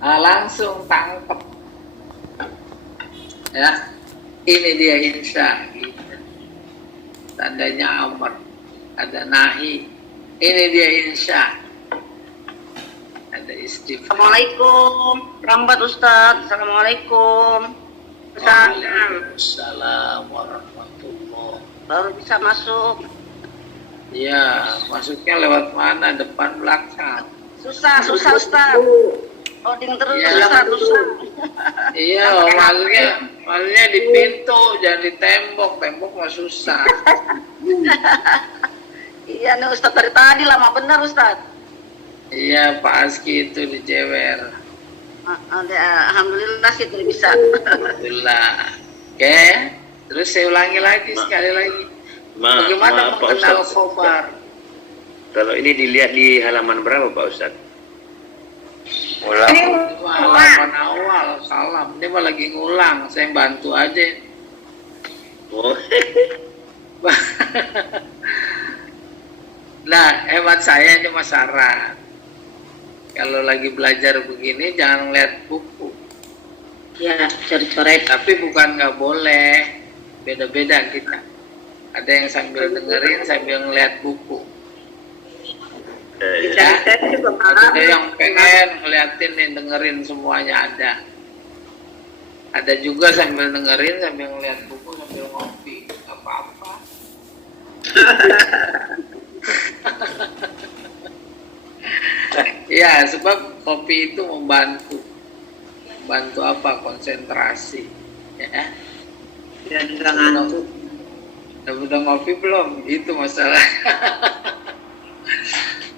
Langsung tangkap ya. Ini dia insya, tandanya amr, ada nahi. Ini dia insya, ada istighfar. Assalamualaikum, Rambat Ustadz. Assalamualaikum. Waalaikumsalam warahmatullahi. Baru bisa masuk. Ya, masuknya lewat mana? Depan, belakang? Susah Ustadz. Loading terus Ya. Ustadz, susah. Iya, malunya di pintu, jangan di tembok. Tembok mah susah. Iya nih Ustadz, dari tadi lama benar Ustadz. Iya, Pak Aski itu dijewer. Alhamdulillah sih tidak bisa. Alhamdulillah. Oke, terus saya ulangi lagi sekali lagi. Bagaimana Pak mengenal Ustadz, khobar? kalau ini dilihat di halaman berapa Pak Ustadz? Ulang. Itu halaman awal, salam. Ini mah lagi ngulang, saya bantu aja. Oh. Nah, hemat saya ini Mas Saran. Kalau lagi belajar begini jangan lihat buku. Ya, coret-coret. Tapi bukan nggak boleh, beda-beda kita. Ada yang sambil dengerin sambil ngeliat buku. Ya, ada yang pengen ngeliatin nih, dengerin semuanya ada. Ada juga sambil dengerin sambil ngeliat buku sambil ngopi, nggak apa-apa. Ya, sebab kopi itu membantu apa? Konsentrasi, ya. Dan nggak ngantuk. Udah ngopi belum? Itu masalah.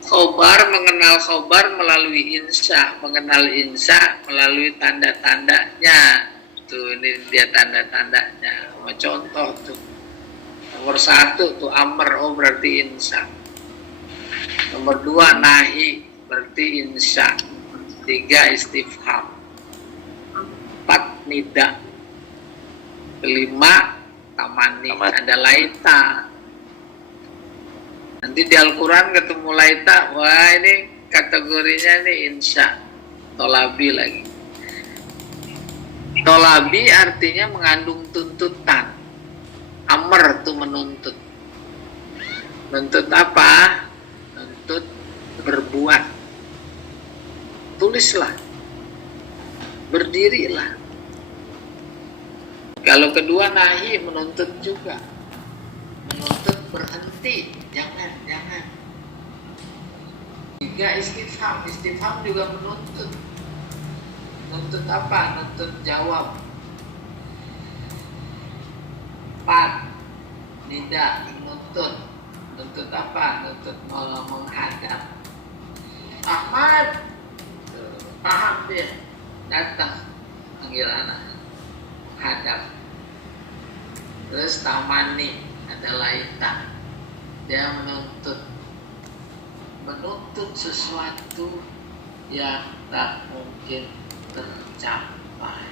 Khobar, mengenal khobar melalui insya, mengenal insya melalui tanda-tandanya. Tuh, ini dia tanda-tandanya. Sama contoh tuh. Nomor 1 tuh amr, oh berarti insya. Nomor 2 nahi, berarti insya. 3 istifham. 4 nida. 5 tamani, ada laita. Nanti di Al-Quran ketemu laita, wah ini kategorinya nih insya, tolabi lagi. Tolabi artinya mengandung tuntutan. Amr tuh menuntut. Menuntut apa? Menuntut berbuat. Tulislah. Berdirilah. Kalau kedua nahi menuntut juga. Menuntut berhenti. Jangan. 3 istifham juga menuntut. Menuntut apa? Menuntut jawab. 4 nida, menuntut. Menuntut apa? Menuntut menghadap. Ahmad, paham dia, datang panggil anak, menghadap. Terus tamani, ada laita, dia menuntut sesuatu yang tak mungkin tercapai.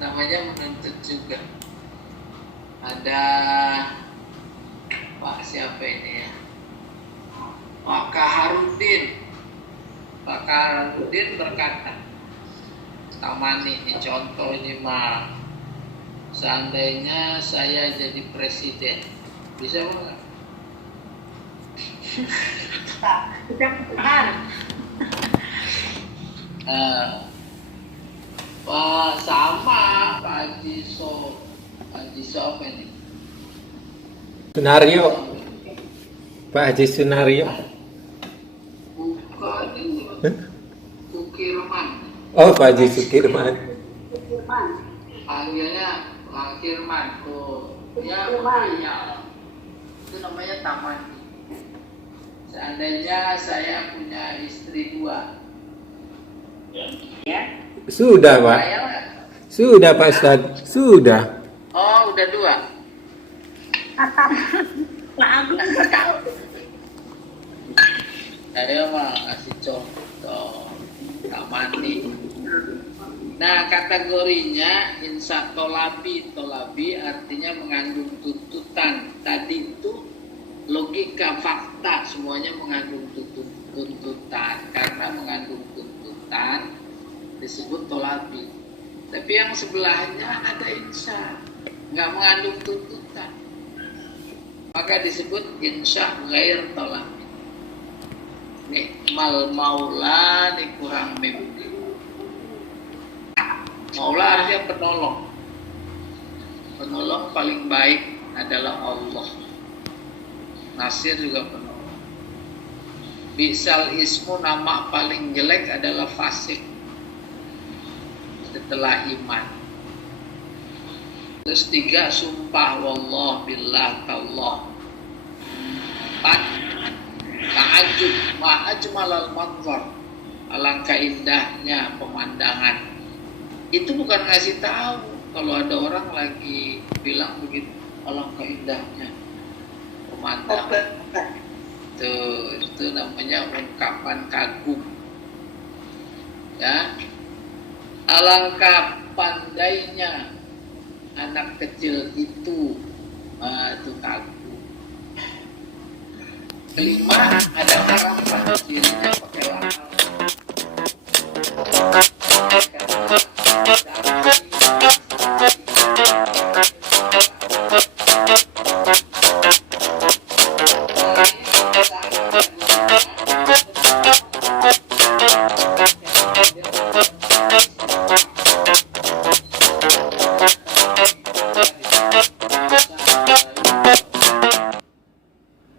Namanya menuntut juga. Ada Pak siapa ini ya? Pak Kaharudin berkata, tamani, ini contoh ini mah. Seandainya saya jadi presiden, bisa nggak? Pak sama Pak Haji apa ini? Sunario, Pak Haji Sunario. Bukan ini, Sukirman. Oh, Pak Haji Sukirman. Panggilnya Pak Kirman. Oh, ya, itu namanya taman. Seandainya saya punya istri 2. Ya. Sudah, Pak. Sudah, Pak Ustadz. Sudah. Oh, udah 2. Pak Agung nggak tahu. Saya mah kasih contoh tamani. Nah, kategorinya insya tolabi artinya mengandung tuntutan. Tadi itu logika fakta, semuanya mengandung tuntutan. disebut tolabi. Tapi yang sebelahnya ada insya, nggak mengandung tuntutan, maka disebut insya ghair tolabi. Nikmal maula ini kurang mimpi. Maula artinya penolong. Penolong paling baik adalah Allah. Nasir juga penolong. Bisal ismu, nama paling jelek adalah fasik setelah iman. Terus 3, sumpah wallah billah tallah. 4, ta'ajub ma ajmalal manzar, alangkah indahnya pemandangan. Itu bukan ngasih tahu. Kalau ada orang lagi bilang begitu, alangkah indahnya pemandangan. Tuh, itu namanya ungkapan kagum. Ya. Alangkah pandainya anak kecil itu, itu kagum. 5, ada harapan dirinya pakai lakal.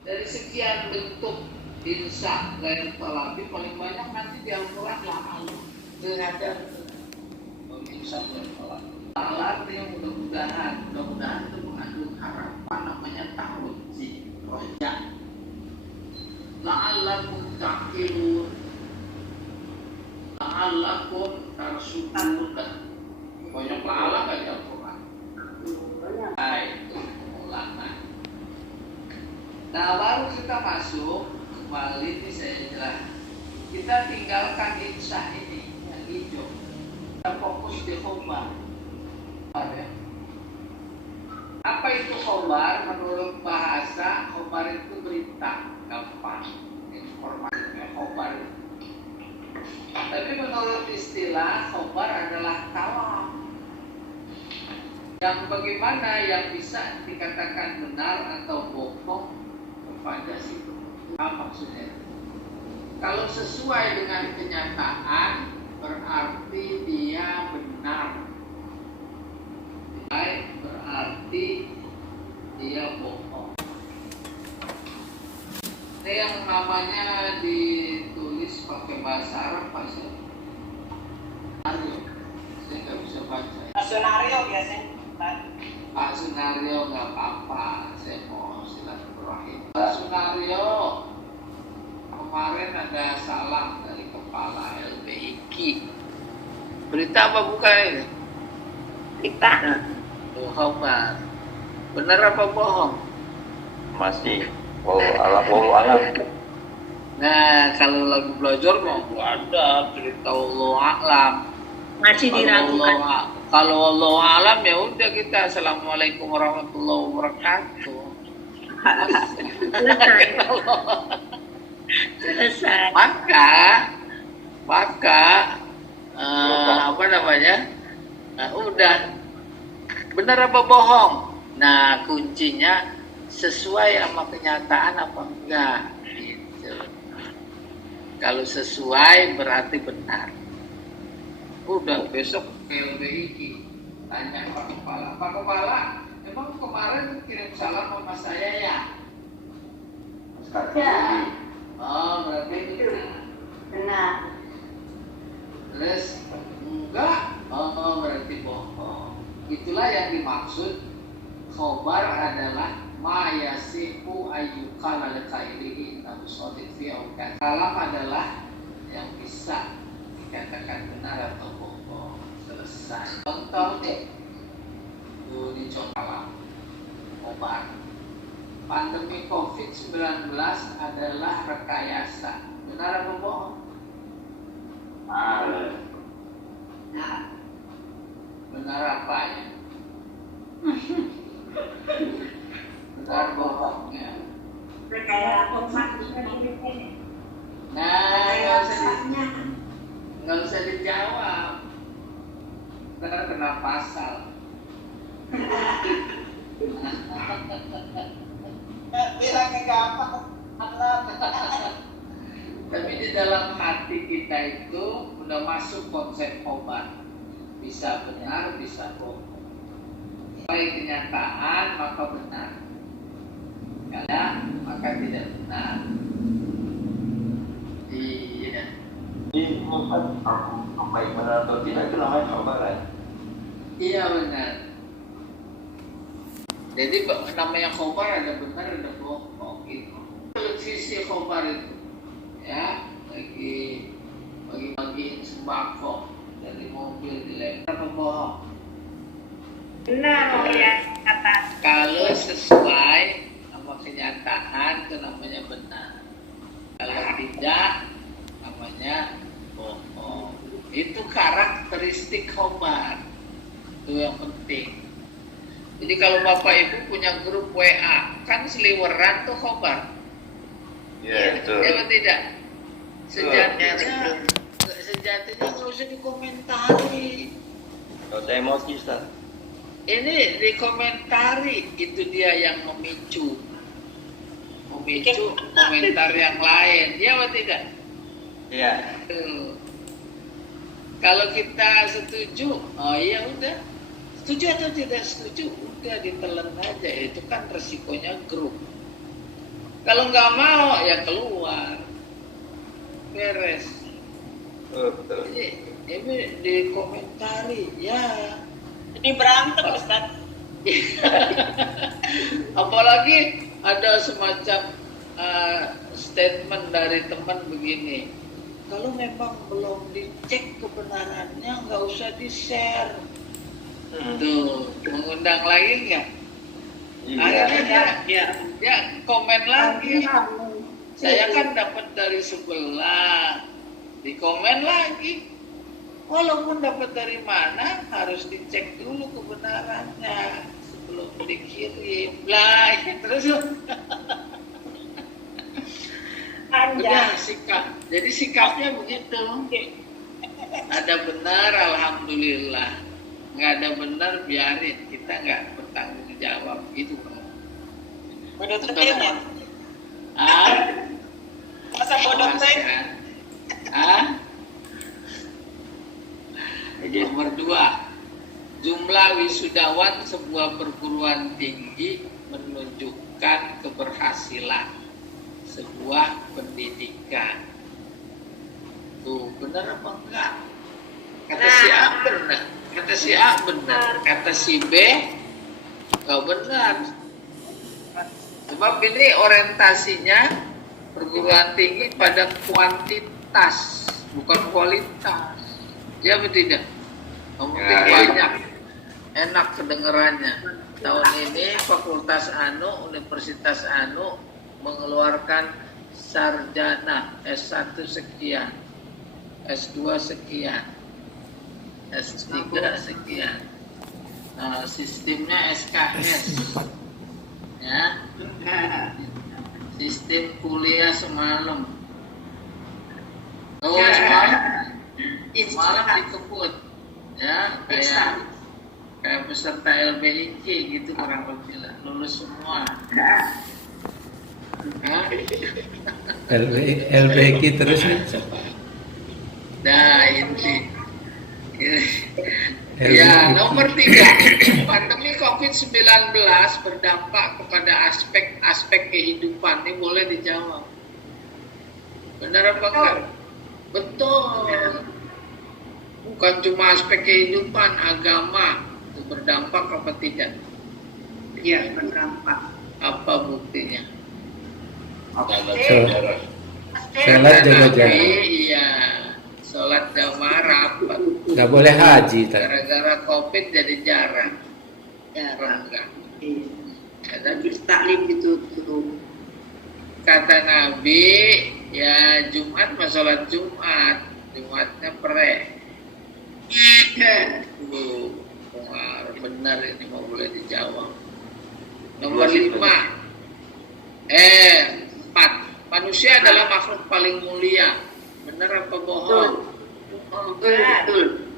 Dari sekian bentuk insya ghair talabi, paling banyak nanti di Al-Quran la'al. Ternyata insya ghair talabi. La'al artinya mudah-mudahan. Mudah-mudahan itu mengandung harapan, namanya ta'ruji, roja. La'allakum ta'qilun, la'allakum tarsudun. Banyak la'ala nggak di Al-Quran? Itu ulama. Nah, baru kita masuk kembali, ini saya jelaskan. Kita tinggalkan insya ini yang hijau. Kita fokus di khobar. Apa itu khobar? Menurut bahasa, khobar itu berita, gampang. Informasinya khobar. Tapi menurut istilah, khobar adalah kalam. Yang bagaimana yang bisa dikatakan benar atau bohong pada situ. Apa maksudnya? Kalau sesuai dengan kenyataan, berarti dia benar. Baik, berarti dia bohong. Ini yang namanya ditulis pakai bahasa Arab, bahasa Arab. Saya nggak bisa baca. Senario biasanya. Pak Sunario nggak apa-apa, saya mau silaturahim. Pak Sunario, kemarin ada salam dari kepala LBIK. Berita apa bukan ini? Kita. Khobar. Benar apa bohong? Masih wallahu alam. Nah, kalau lagi belajar mau ada cerita Allah alam. Masih diragukan. Kalau Allah alam ya udah kita assalamualaikum warahmatullahi wabarakatuh. Selesai. Maka apa namanya? Udah benar apa bohong? Nah, kuncinya sesuai sama kenyataan apa enggak gitu. Kalau sesuai berarti benar. Udah besok LBIK tanya Pak Kepala. Pak Kepala, emang kemarin kirim salam sama saya ya? Ya. Oh, berarti Benar. terus enggak? Oh, berarti bohong. Itulah yang dimaksud khobar adalah ma yasifu ayyukal al-khairihi nabi shadiq fi awqat. Salam adalah yang bisa dikatakan benar atau bohong. Selesai. Contoh deh, tuh dicontoh khobar. Pandemi COVID-19 adalah rekayasa. Benar atau bohong? Nah, benar apanya? Benar bohongnya. Nah, nggak usah dijawab. ntar kena pasal. Bilangnya gampang. Tapi di dalam hati kita itu udah masuk konsep khobar. Bisa benar, bisa bohong. Baik kenyataan maka benar, kalau maka tidak benar. Iya. Jadi baik benar atau tidak itu namanya khobar ya? Iya benar. Jadi namanya khobar ada benar ada bohong gitu. Sisi khobar itu ya bagi sembako dari mobil dilempar ke bohong. Benar ya kata. Kalau sesuai sama kenyataan itu namanya benar. Kalau tidak namanya bohong. Itu karakteristik khobar. Itu yang penting. Jadi kalau Bapak Ibu punya grup WA, kan seliweran tuh khobar. Iya, betul. Ya tidak? Sejatinya nggak usah dikomentari. Kalau saya emosi, Ustaz. Ini dikomentari, itu dia yang memicu komentar yang lain, ya atau tidak? Iya. Tuh. Kalau kita setuju, oh iya udah, setuju atau tidak setuju, udah ditelan aja, itu kan resikonya grup. Kalau nggak mau, ya keluar, beres. Betul. Jadi ini dikomentari, ya. Ini berantem Ustaz. Apalagi ada semacam statement dari teman begini, kalau memang belum dicek kebenarannya nggak usah di-share. Tuh, mengundang lagi nggak? Akhirnya dia komen lagi. Saya kan dapat dari sebelah, dikomen lagi. Walaupun dapat dari mana, harus dicek dulu kebenarannya sebelum dikirim. Lah, terus udah sikap. Jadi sikapnya begitu. Ada benar, alhamdulillah. Nggak ada benar, biarin. Kita nggak bertanggung jawab. Gitu, Pak. Bodoh teh ya. Masa bodoh teh? Nomor 2, jumlah wisudawan sebuah perguruan tinggi menunjukkan keberhasilan sebuah pendidikan. Tuh, benar apa enggak? Kata si A benar, kata si A benar, kata si B enggak benar. Sebab ini orientasinya perguruan tinggi pada kuantitas, bukan kualitas. Ya betul tidak? Mungkin banyak, enak kedengarannya. Tahun ini Fakultas Anu, Universitas Anu mengeluarkan sarjana S1 sekian, S2 sekian, S3 sekian. Sistemnya SKS, ya. Sistem kuliah semalam. Oh, semalam dikebut, ya, kayak peserta LBIK gitu kurang lebih lah, lulus semua. LBK terus nih. Nah ini. Ya, nomor 3, pandemi COVID-19 berdampak kepada aspek-aspek kehidupan. Ini boleh dijawab. Benar apa enggak? Betul. Bukan cuma aspek kehidupan, agama itu berdampak apa tidak? Iya, berdampak. Apa buktinya? Sholat jaga jarak. Iya, sholat jamaah rapat. Nggak boleh haji. Gara-gara COVID jadi jarang. Jarang enggak. Ada Taklim ditutup. kata Nabi, ya Jumat mah sholat Jumat, Jumatnya pre. Wah, benar ini mau boleh dijawab. Nomor 5, 4, manusia adalah makhluk paling mulia. Benar apa bohong? Betul.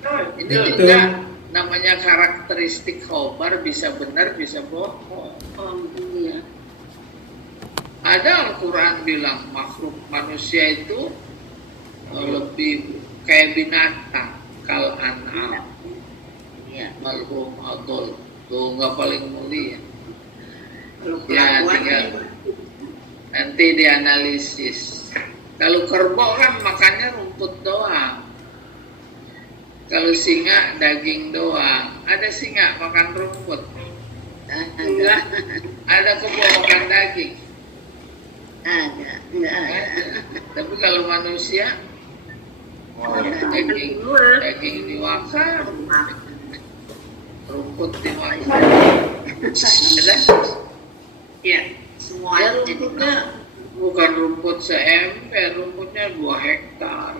Ini Betul. juga namanya karakteristik khobar, bisa benar, bisa bohong. Iya. Ada Al-Quran bilang makhluk manusia itu lebih kayak binatang, kal an'am, Iya. malhum adol, tuh nggak paling mulia. Kalau Ya, kelakuan tinggal nanti dianalisis. Kalau kerbau kan makannya rumput doang. Kalau singa daging doang. Ada singa makan rumput. ada, Ada kebo makan daging. enggak ada. Tapi kalau manusia daging dimakan, rumput dimakan. Ada? Ya, Ya semuanya jadi rumputnya bukan rumput seember, rumputnya 2 hektar.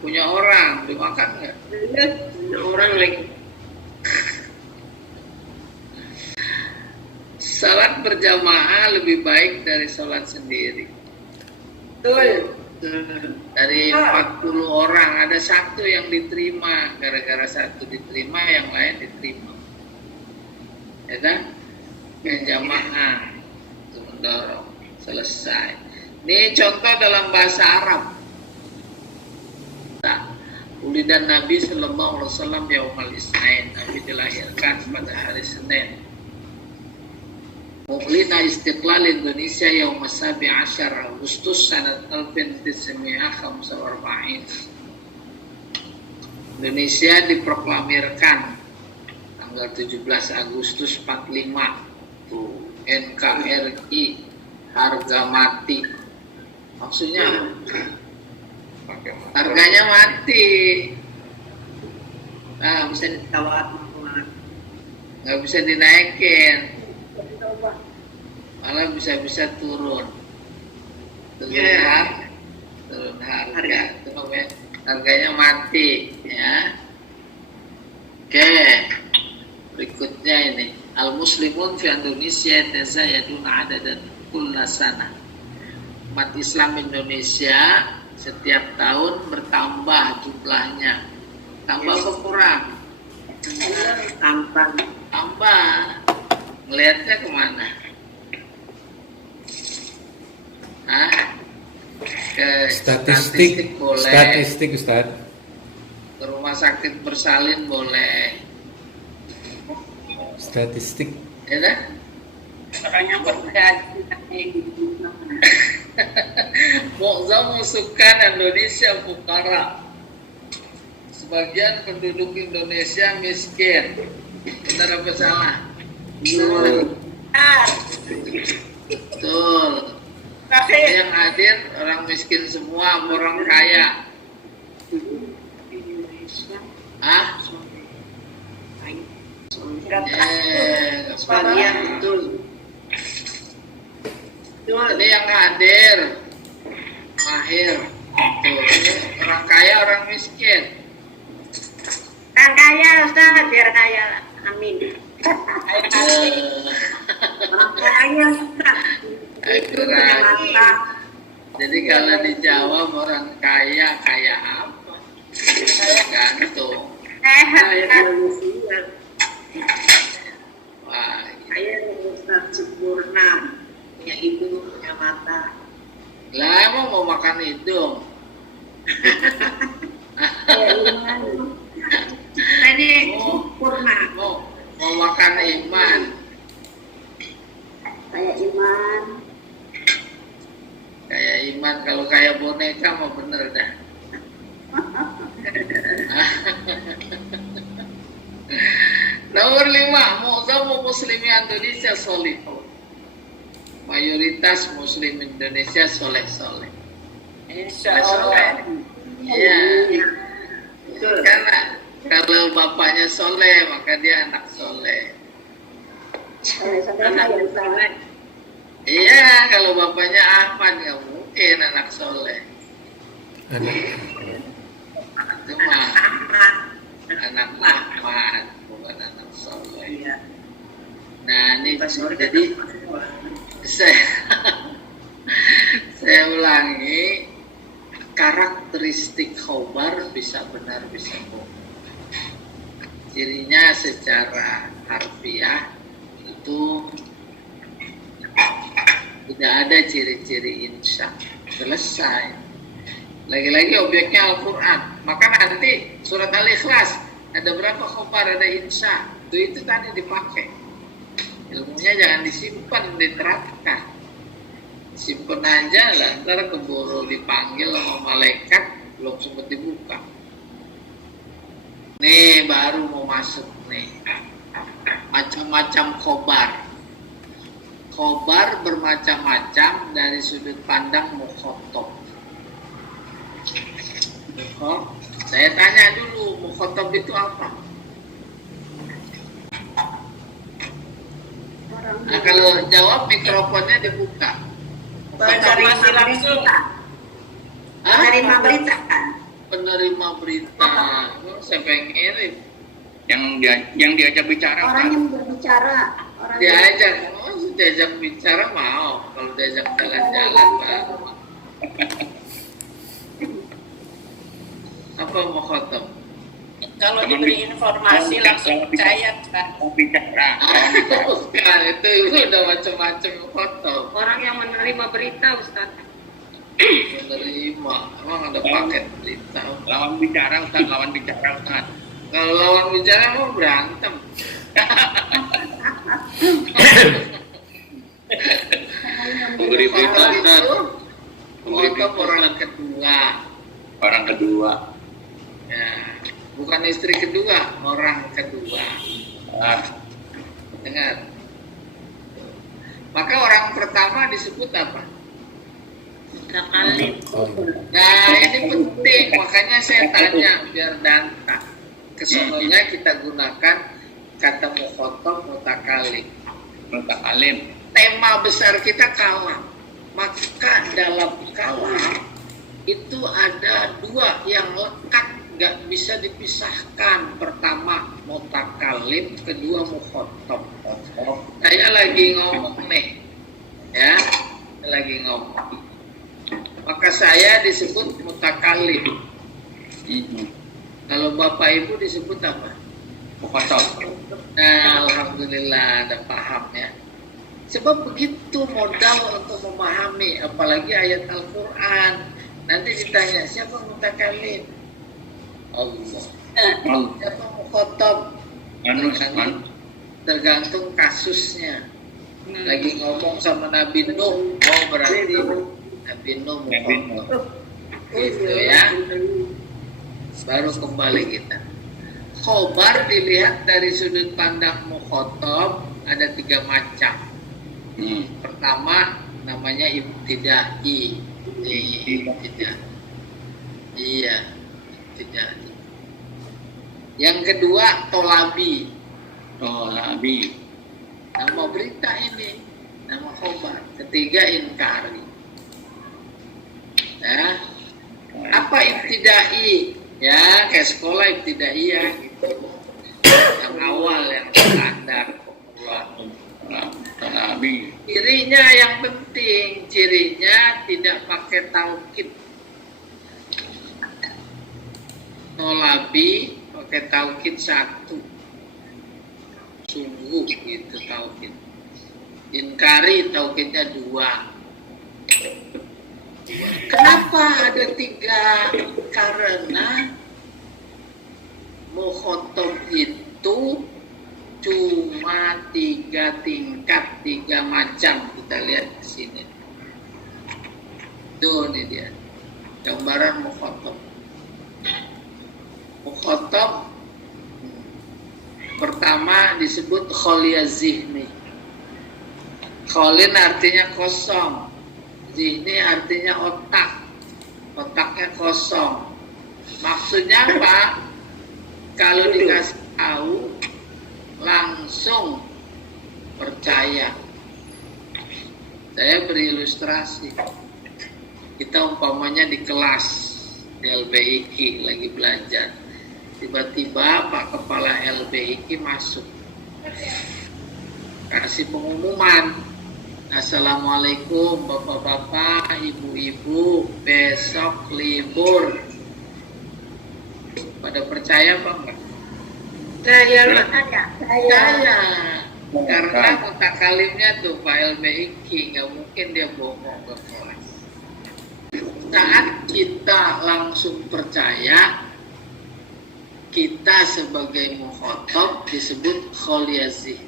Punya orang dimakan nggak? orang lagi. Salat berjamaah lebih baik dari salat sendiri. Betul. Dari 40 orang ada satu yang diterima, gara-gara satu diterima yang lain diterima. Ya kan? Yang jamaah itu mendorong selesai. Ini contoh dalam bahasa Arab. Ulidan Nabi Sallallahu Alaihi Wasallam Yaumal Isnain. Nabi dilahirkan pada hari Senin. Mu'lina Istiqlal Indonesia Yaum 17 Agustus sanat 1945. Indonesia diproklamirkan tanggal 17 Agustus 45. Tuh, NKRI harga mati. Maksudnya harganya mati. Nah, Bisa ditawar. nggak bisa dinaikin, malah bisa turun Ya. turun harga. Itu namanya harganya mati, ya. Oke, berikutnya ini al-muslimun fi Indonesia tazayadun adadan kulla sana. Umat Islam Indonesia setiap tahun bertambah jumlahnya. Tambah apa kurang? Tampang. Tambah. Ngelihatnya kemana? Hah? Ke Statistik, boleh. statistik Ustaz. Ke rumah sakit bersalin boleh. Statistik. Ya kan? Orangnya bergaji. Mu'zam sukan Indonesia fukara. Sebagian penduduk Indonesia miskin. Benar apa salah? Betul. Yang hadir orang miskin semua, orang kaya. Ah? Sebagian betul. Ini yang hadir mahir. Tuh, ini orang kaya, orang miskin. Kan kaya Ustaz, biar kaya. Amin. Orang kaya Ustaz. Kurang. Mata. Jadi kalau dijawab orang kaya, kaya apa? Gantung. Sehat. Wah, Kaya Ustaz sempurna. Punya hidung, punya mata. lah emang mau makan hidung? Tadi sempurna. Mau makan iman? Kayak iman. Kayak iman, kalau kayak boneka mah bener dah. Nomor 5, mu'zamu muslimi Indonesia solihun. Mayoritas muslim Indonesia soleh-soleh. Insya Allah. Iya. Karena kalau bapaknya soleh, maka dia anak soleh. Anak yang soleh. Iya, kalau bapaknya Ahmad nggak mungkin anak soleh. Anak. Itu mah Ahmad. anak Ahmad, bukan anak soleh. Iya. Nah, ini Pas sore jadi saya ulangi, karakteristik khobar bisa benar bisa bohong. Cirinya secara harfiah itu tidak ada ciri-ciri insya. Selesai. Lagi-lagi objeknya Al-Quran. Maka nanti surat Al-Ikhlas ada berapa khobar, ada insya. Itu tadi dipakai. Ilmunya jangan disimpan, diterapkan. Simpen aja lah, ntar keburu dipanggil sama malaikat, belum sempat dibuka. Nih baru mau masuk nih. Macam-macam khobar. Khobar bermacam-macam dari sudut pandang mukhotob. Saya tanya dulu, mukhotob itu apa? Nah kalau jawab mikrofonnya dibuka. Informasi langsung. Penerima berita kan? Penerima berita. Siapa yang ngirim? Yang diajak bicara. Orang yang berbicara. Diajak bicara mau. Kalau diajak jalan-jalan baru. Apa mukhotob? Kalau diberi informasi langsung percaya kan. Bicara. Bukan, itu udah macam-macam mukhotob. Orang yang menerima berita, Ustaz. Menerima, emang ada paket berita. Lawan bicara Ustaz, lawan bicara Ustaz. Kalau lawan bicara mau berantem. Memberi berita Ustaz. Mukhotob orang kedua. Orang kedua. Ya, bukan istri kedua, orang kedua. Dengar. Maka orang pertama disebut apa? Mutakalim. Nah ini penting, makanya saya tanya biar danta. Kesononya kita gunakan kata mukhotob mutakalim. Mutakalim. Tema besar kita kalam. Maka dalam kalam itu ada dua yang lekat, nggak bisa dipisahkan. Pertama mutakalim, kedua mukhotob. Saya lagi ngomong nih, ya, lagi ngomong. Maka saya disebut mutakalim. Kalau bapak ibu disebut apa? Mukhotob. Nah, alhamdulillah ada paham ya. Sebab begitu modal untuk memahami, apalagi ayat Al-Quran. Nanti ditanya siapa mutakalim? Allah. Siapa mukhotob? Tergantung kasusnya. Lagi ngomong sama Nabi Nuh, oh berarti Nabi Nuh mukhotob. Gitu ya. Baru kembali kita. Khobar dilihat dari sudut pandang mukhotob ada 3 macam. Pertama namanya ibtidai. Iya, ibtidai. Yang kedua tolabi. Nama berita ini, nama khobar. Ketiga inkari. Ya. Apa ibtidai? Ya, kayak sekolah ibtidaiyah gitu. Yang awal, yang standar. Cirinya yang penting, cirinya tidak pakai taukid. Tolabi pakai taukid 1. Sungguh gitu taukid. Inkari taukidnya 2. Kenapa ada 3? Karena mukhotob itu cuma 3 tingkat, 3 macam. Kita lihat di sini. Tuh nih dia, gambaran mukhotob. Mukhotob pertama disebut kholiyah zihni. Kholin artinya kosong. Zihni artinya otak. Otaknya kosong. Maksudnya apa? Kalau dikasih tahu langsung percaya. Saya beri ilustrasi. Kita umpamanya di kelas di LBIK lagi belajar. Tiba-tiba Pak Kepala LBIK masuk. Kasih pengumuman. Assalamualaikum bapak-bapak, ibu-ibu, besok libur. Pada percaya apa enggak? Saya makanya. Percaya. Karena mutakalimnya tuh Pak LBIK, nggak mungkin dia bohong ke kelas. Saat kita langsung percaya, kita sebagai mukhotob disebut kholiazih.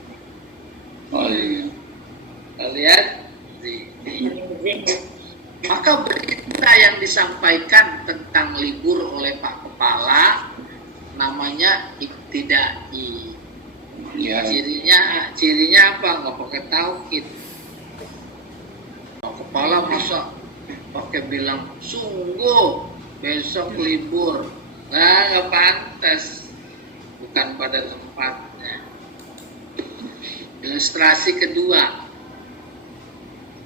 Lihat, maka berita yang disampaikan tentang libur oleh Pak Kepala namanya ibtidai. Ya. Cirinya apa? Nggak pakai taukid. Pak Kepala masa pakai bilang sungguh besok libur, nggak pantas, bukan pada tempatnya. Ilustrasi kedua,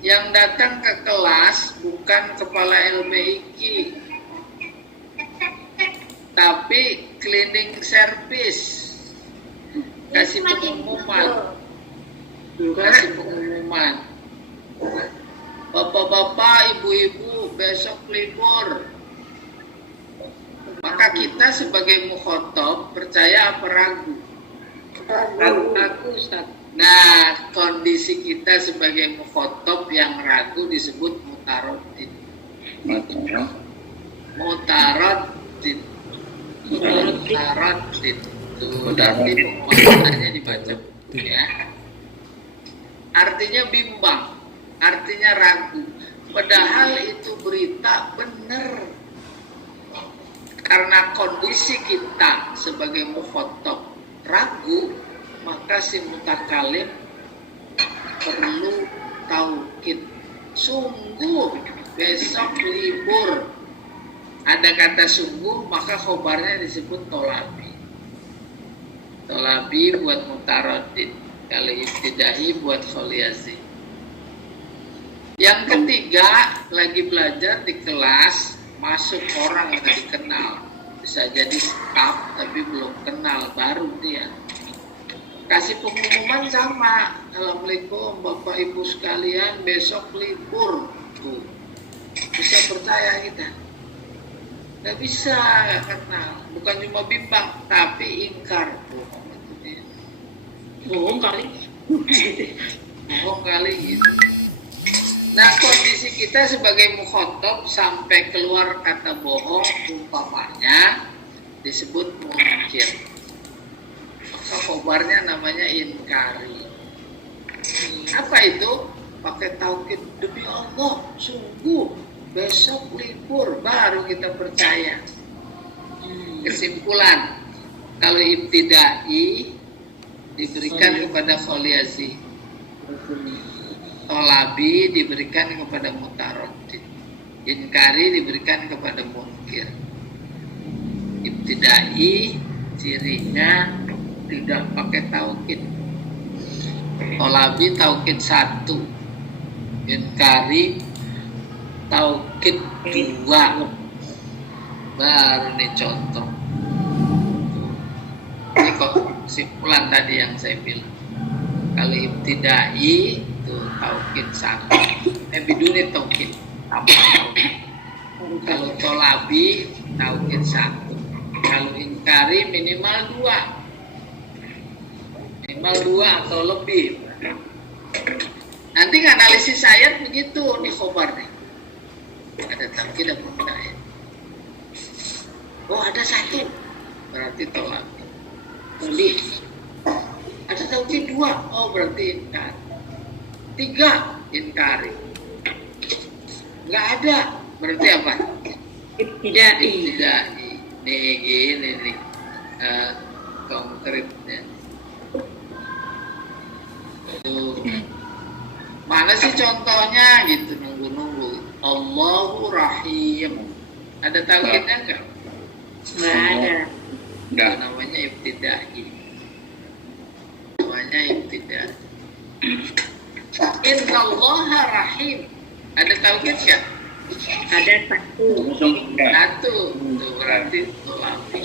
yang datang ke kelas bukan kepala LBIK, tapi cleaning service. Kasih pengumuman. Bapak-bapak, ibu-ibu, besok libur. Maka kita sebagai mukhotob percaya apa ragu? Ragu, Ustaz. Nah, kondisi kita sebagai mukhotob yang ragu disebut mutaroddid. Mutaroddid. Itu berarti pengumumannya dibaca, ya. Artinya bimbang, artinya ragu. Padahal itu berita benar. Karena kondisi kita sebagai mukhotob ragu, maka si mutakalim perlu taukid. Sungguh besok libur. Ada kata sungguh, maka khobarnya disebut tolabi. Tolabi buat mutaroddid, kalau ibtidahi buat kholiazih. Yang ketiga, lagi belajar di kelas, masuk orang yang dikenal. Bisa jadi staf tapi belum kenal, baru dia. Kasih pengumuman sama, Assalamualaikum Bapak Ibu sekalian, besok libur. Tuh. Bisa percaya kita? Nggak bisa, nggak kenal. Bukan cuma bimbang, tapi ingkar. Bohong kali. Bohong kali gitu. Nah, kondisi kita sebagai mukhotob sampai keluar kata bohong, umpamanya disebut munkir. Maka khobarnya namanya inkari. Apa itu? Pakai taukid, demi Allah, sungguh besok libur, baru kita percaya. Kesimpulan, kalau ibtidai diberikan kepada kholiazih, tolabi diberikan kepada mutaroddid, inkari diberikan kepada munkir. Ibtidai cirinya tidak pakai taukid. Tolabi taukid 1, inkari taukid 2. Baru nih contoh. Ini kok kesimpulan tadi yang saya bilang. Kalau ibtidai itu taukid 1. Biduni taukid. Kalau tolabi taukid 1. Kalau inkari minimal 2. Minimal 2 atau lebih. Nanti analisis ayat begitu nih khobar nih. Ada taukid apa enggak ya? Oh, ada 1. Berarti tolabi. Lebih. Ada taukid 2. Oh, berarti inkari. 3, inkari. Enggak ada. Berarti apa? Ibtidai. Ibtidai. Nih gini nih. Konkretnya. Tuh. Mana sih contohnya gitu, nunggu-nunggu. Allahu Rahim. Ada taukidnya enggak? Nggak ada. Enggak, namanya ibtidai. Namanya ibtidai. Innallaha Rahim. Ada taukid enggak? Ada 1. 1. Itu berarti tolabi.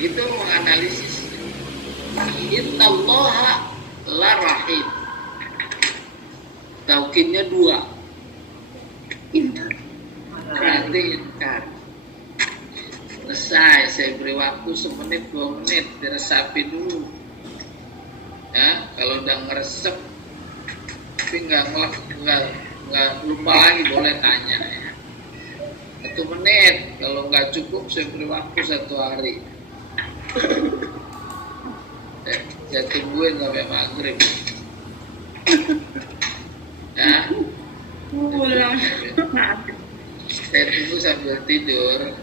Itu menganalisis. Innallaha la Rahim. Taukidnya 2. Inkar. Berarti inkar. Selesai, saya beri waktu 1 menit 2 menit diresapi dulu. Ya, kalau udah ngeresep tapi nggak lupa lagi boleh tanya ya. 1 menit, kalau nggak cukup saya beri waktu 1 hari. Saya tungguin sampai maghrib. Ya. Pulang. Saya tunggu sambil tidur.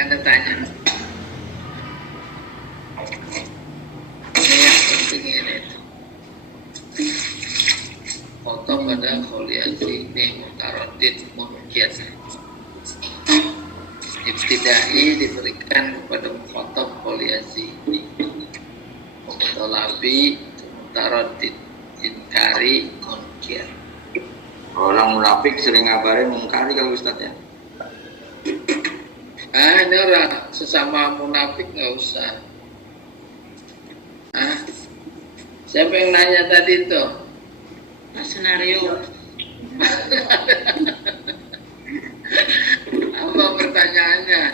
Anda tanya. Ini yang penting ini. Foto pada foliasi ini mutarodid mungkin. Ibtidai diberikan kepada foto foliasi. Foto labi mutarodid inkari mungkin. Orang munafik sering ngabarin mungkari kalau Ustadz ya. Ini orang sesama munafik nggak usah. Siapa yang nanya tadi itu? Mas Sunario. Apa pertanyaannya?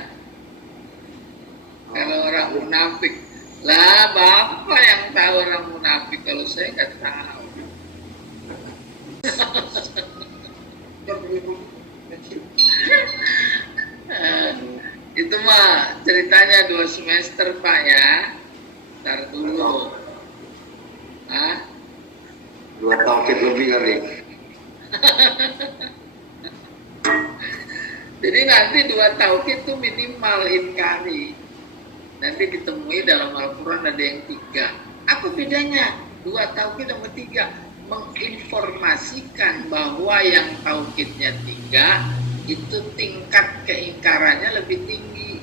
Kalau orang munafik, lah bapak yang tahu orang munafik. Kalau saya nggak tahu. Itu mah ceritanya 2 semester Pak ya. Ntar dulu. 2 taukid lebih kali. Jadi nanti 2 taukid itu minimal inkari. Nanti ditemui dalam Al-Quran ada yang 3. Apa bedanya 2 taukid sama 3? Menginformasikan bahwa yang taukidnya 3 itu tingkat keingkarannya lebih tinggi.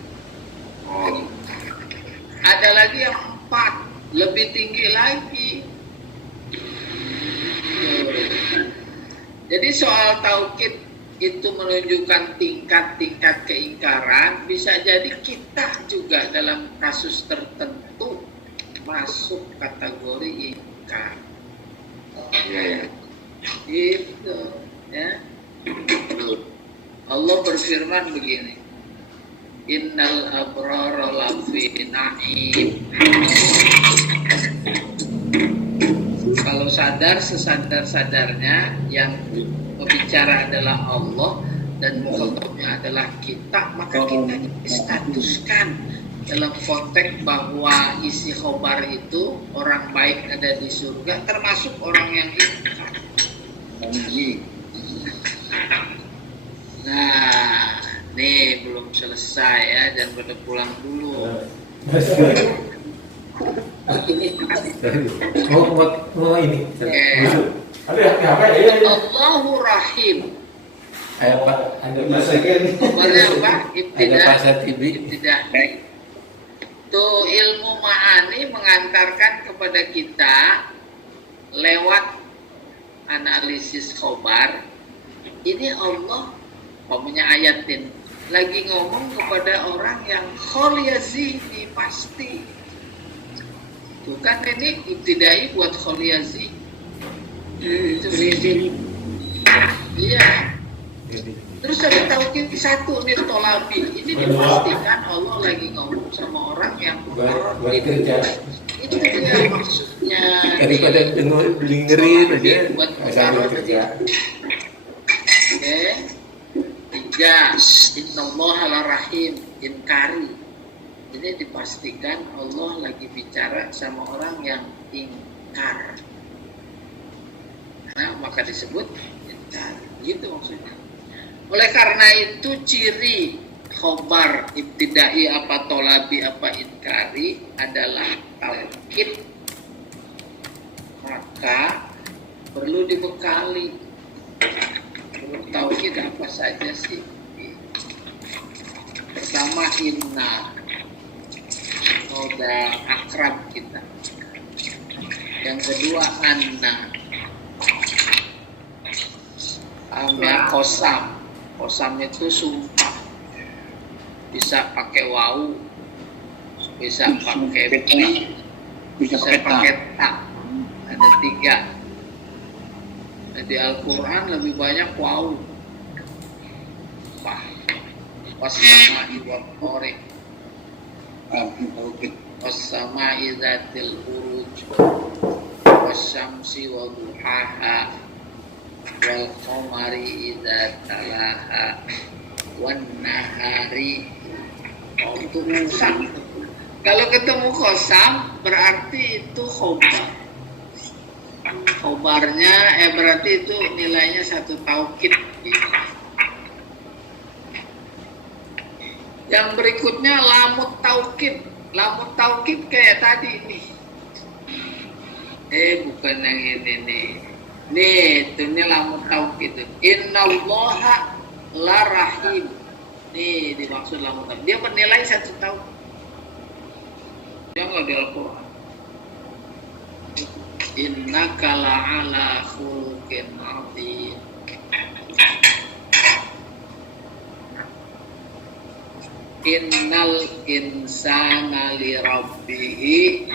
Ada lagi yang 4 lebih tinggi lagi. Jadi soal taukid itu menunjukkan tingkat-tingkat keingkaran. Bisa jadi kita juga dalam kasus tertentu masuk kategori ingkar. Iya. Gitu ya. Allah berfirman begini. Innal abrara lafi na'im. Kalau sadar sesadar-sadarnya yang berbicara adalah Allah dan mukhatabnya adalah kita, maka kita distatuskan dalam konteks bahwa isi khobar itu orang baik ada di surga termasuk orang yang ingkar. Nah, nih belum selesai ya, dan pada pulang dulu. Ini. Allahu Rahim. Ada Pak. Khobarnya apa? Ada Pak Ibtidah. Tuh ilmu ma'ani mengantarkan kepada kita lewat analisis khobar. Ini Allah punya ayatin lagi ngomong kepada orang yang kholiazi pasti. Tuh kan ini ibtidai buat kholiazi. Itu iya. Terus ada taukid 1 nih tolabi. Ini dipastikan Allah lagi ngomong sama orang yang buat kerja. Itu dia maksudnya. Daripada dengerin aja. Buat sambil kerja. Oke. 3. Innallaha larahim inkari. Jadi dipastikan Allah lagi bicara sama orang yang ingkar. Nah, maka disebut inkar. Gitu maksudnya. Oleh karena itu ciri khobar ibtidai apa tolabi apa inkari adalah taukid. Maka perlu dibekali. Taukid apa saja sih? Pertama inna, udah akrab kita. Yang kedua anna, kosam. Kosam itu sumpah. bisa pakai wau, bisa pakai bi, bisa pakai ta. Ada 3. Di Al-Quran lebih banyak wau. Was-sama'i wal-tariq, was-sama'i dzatil buruj, was-syamsi wa duhaha, wal qamari idza talaha, wan nahari. Itu qasam. Kalau ketemu qasam berarti itu khobar. Khobarnya berarti itu nilainya 1 taukid. Yang berikutnya lamut taukid. Lamut taukid kayak tadi nih. Bukan yang ini nih. Nih, itu nih lamut taukid. Innallaha la rahim. Nih dimaksud lamut taukid. Dia bernilai 1 tahun. Dia nggak di Al-Quran. Innaka la'ala khuluqin 'adzim. Innal insana li rabbihi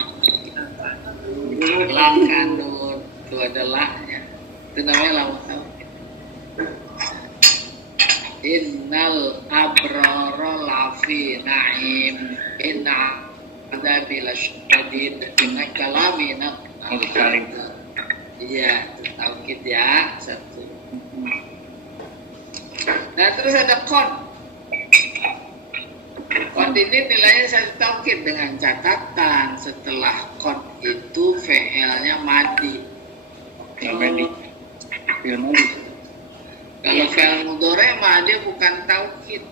lakanun. Itu adalahnya. Itu namanya lamut taukid. Innal abrara lafi na'im. Inna adabi lasyadid. Dengan kalamina. Iya, taukid ya. 1. Nah terus ada qad. Qad ini nilainya 1 taukid dengan catatan setelah qad itu fi'ilnya madi. Kalau fi'il mudhari' madi bukan taukid.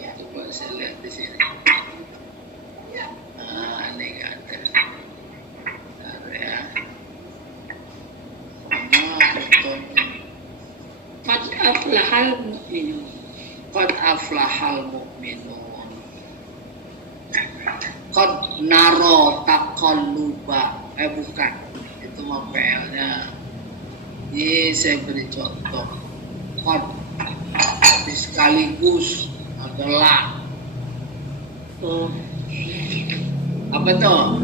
Ya, coba saya lihat di sini. Nah, ini nggak ada. Bentar ya. Fotonya. Qad aflahal mu'minun. Qad aflahal mu'minun. Qad naro taqalluba. Bukan. Itu mah PL-nya. Ini saya beri contoh. Qad sekaligus adalah apa tuh?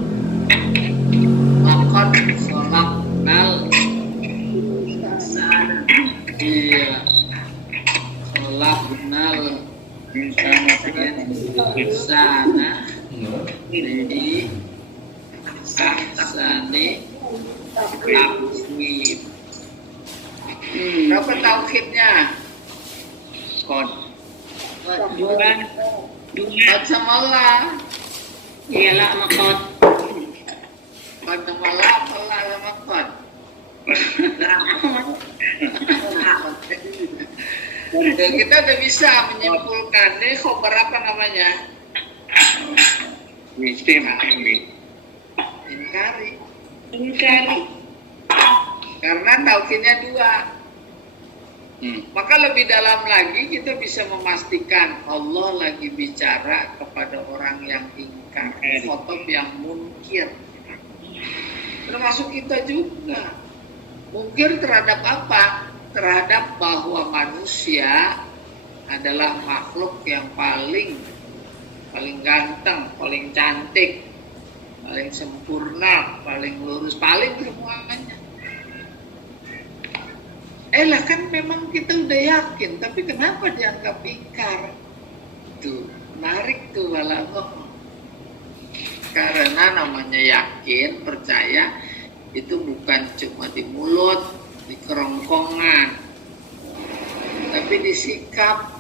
Laqad khalaqnal iya khalaqnal insana di ahsani taqwim. Berapa taukidnya? Qad Qad sama la. Iyalah sama qad. Qad sama la, la sama qad. Kita udah bisa menyimpulkan. Ini khobar apa namanya? Inkari. Karena taukidnya 2. Maka lebih dalam lagi kita bisa memastikan Allah lagi bicara kepada orang yang ingkar, khotob yang munkir. Termasuk kita juga. Munkir terhadap apa? Terhadap bahwa manusia adalah makhluk yang paling ganteng, paling cantik, paling sempurna, paling lurus, paling semuanya. Lah kan memang kita udah yakin, tapi kenapa dianggap ingkar? Tuh, menarik tuh balaghah. Karena namanya yakin, percaya itu bukan cuma di mulut, di kerongkongan, tapi di sikap,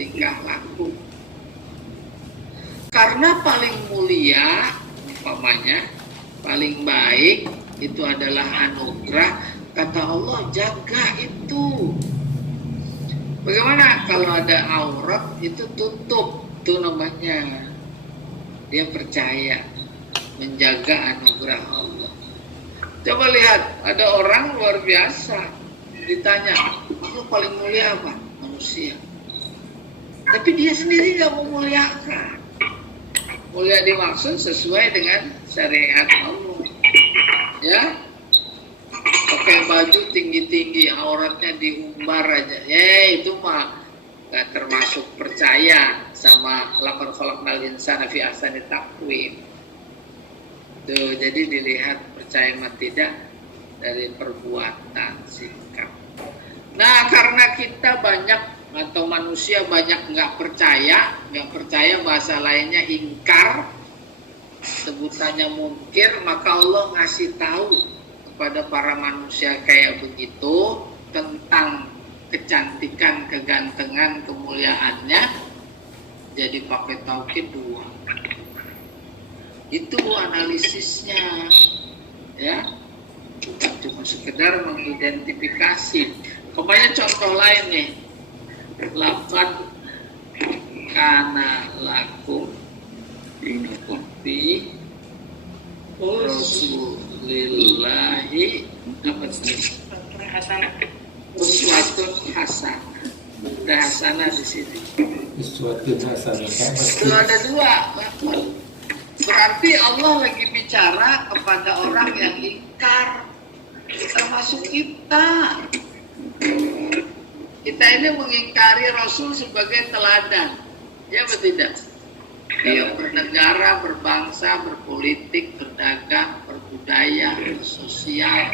tingkah laku. Karena paling mulia, umpamanya, paling baik itu adalah anugerah, kata Allah, jaga itu. Bagaimana kalau ada aurat itu tutup, itu namanya dia percaya, menjaga anugerah Allah. Coba lihat, ada orang luar biasa ditanya, makhluk paling mulia apa? Manusia. Tapi dia sendiri nggak memuliakan. Mulia dimaksud sesuai dengan syariat Allah. Ya, pakai baju tinggi-tinggi, auratnya diumbar aja, itu mah gak termasuk percaya sama laqad khalaqnal insana fi ahsani taqwim. Tuh, jadi dilihat percaya atau tidak dari perbuatan, sikap. Nah, karena kita banyak atau manusia banyak nggak percaya bahasa lainnya ingkar, sebutannya munkir, maka Allah ngasih tahu kepada para manusia kayak begitu tentang kecantikan, kegantengan, kemuliaannya, jadi pakai tauhid 2. Itu analisisnya, ya, bukan cuma sekedar mengidentifikasi. Pokoknya contoh lain nih, laqad kana lakum fi rasulillahi uswatun hasanah. Ada hasanah di sini. Uswatun hasanah. Itu ada 2. Berarti Allah lagi bicara kepada orang yang ingkar, termasuk kita. Kita ini mengingkari Rasul sebagai teladan, ya betul tidak? Dia bernegara, berbangsa, berpolitik, berdagang, berbudaya, bersosial,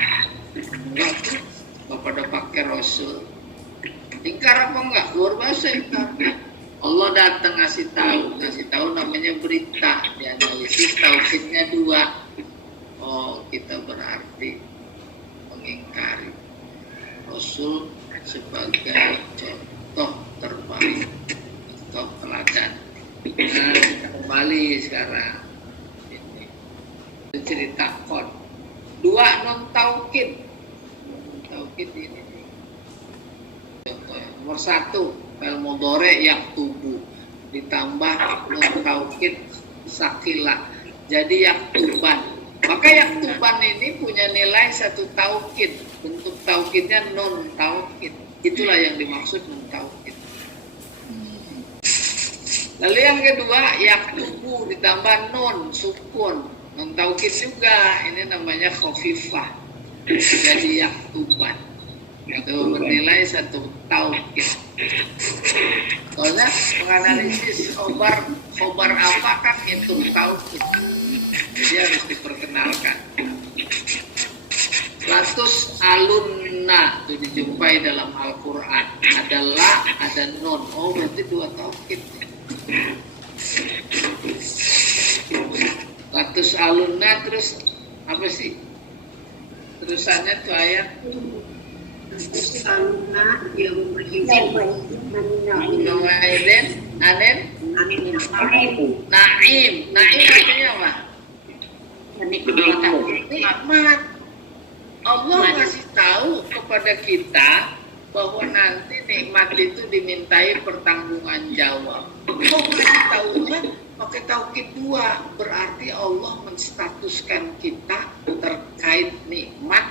enggak pada pakai Rasul. Ingkar apa enggak? Luar biasa ingkarnya. Allah datang ngasih tahu namanya berita, dianalisis tauhidnya 2. Oh, kita berarti mengingkari Rasul sebagai contoh terbaik, contoh teladan. Nah, kita kembali sekarang. Ini cerita kon. 2 non taukid. Taukid ini. Contoh nomor 1, fa'il mudhari' yaktubu ditambah non taukid sakila. Jadi yaktuban. Maka yaktuban ini punya nilai 1 taukid. Bentuk taukidnya non taukid. Itulah yang dimaksud non taukid. Lalu yang kedua, yaktubu ditambah non sukun. Non taukid juga. Ini namanya khafifah. Jadi yaktuban. Itu bernilai 1 taukid. Soalnya menganalisis khobar apa kan itu taukid. Jadi harus diperkenalkan. Latus alunna itu dijumpai dalam Al-Quran. Ada la, ada nun. Oh, berarti 2 taukid. Latus alunna terus apa sih? Terusannya tuh ayat. Latus alunna yang berhimpun. Naim. Naim artinya apa? Nikmat. Allah ngasih tahu kepada kita bahwa nanti nikmat itu dimintai pertanggungan jawab. Allah ngasih tahunya pakai taukid 2, berarti Allah menstatuskan kita terkait nikmat,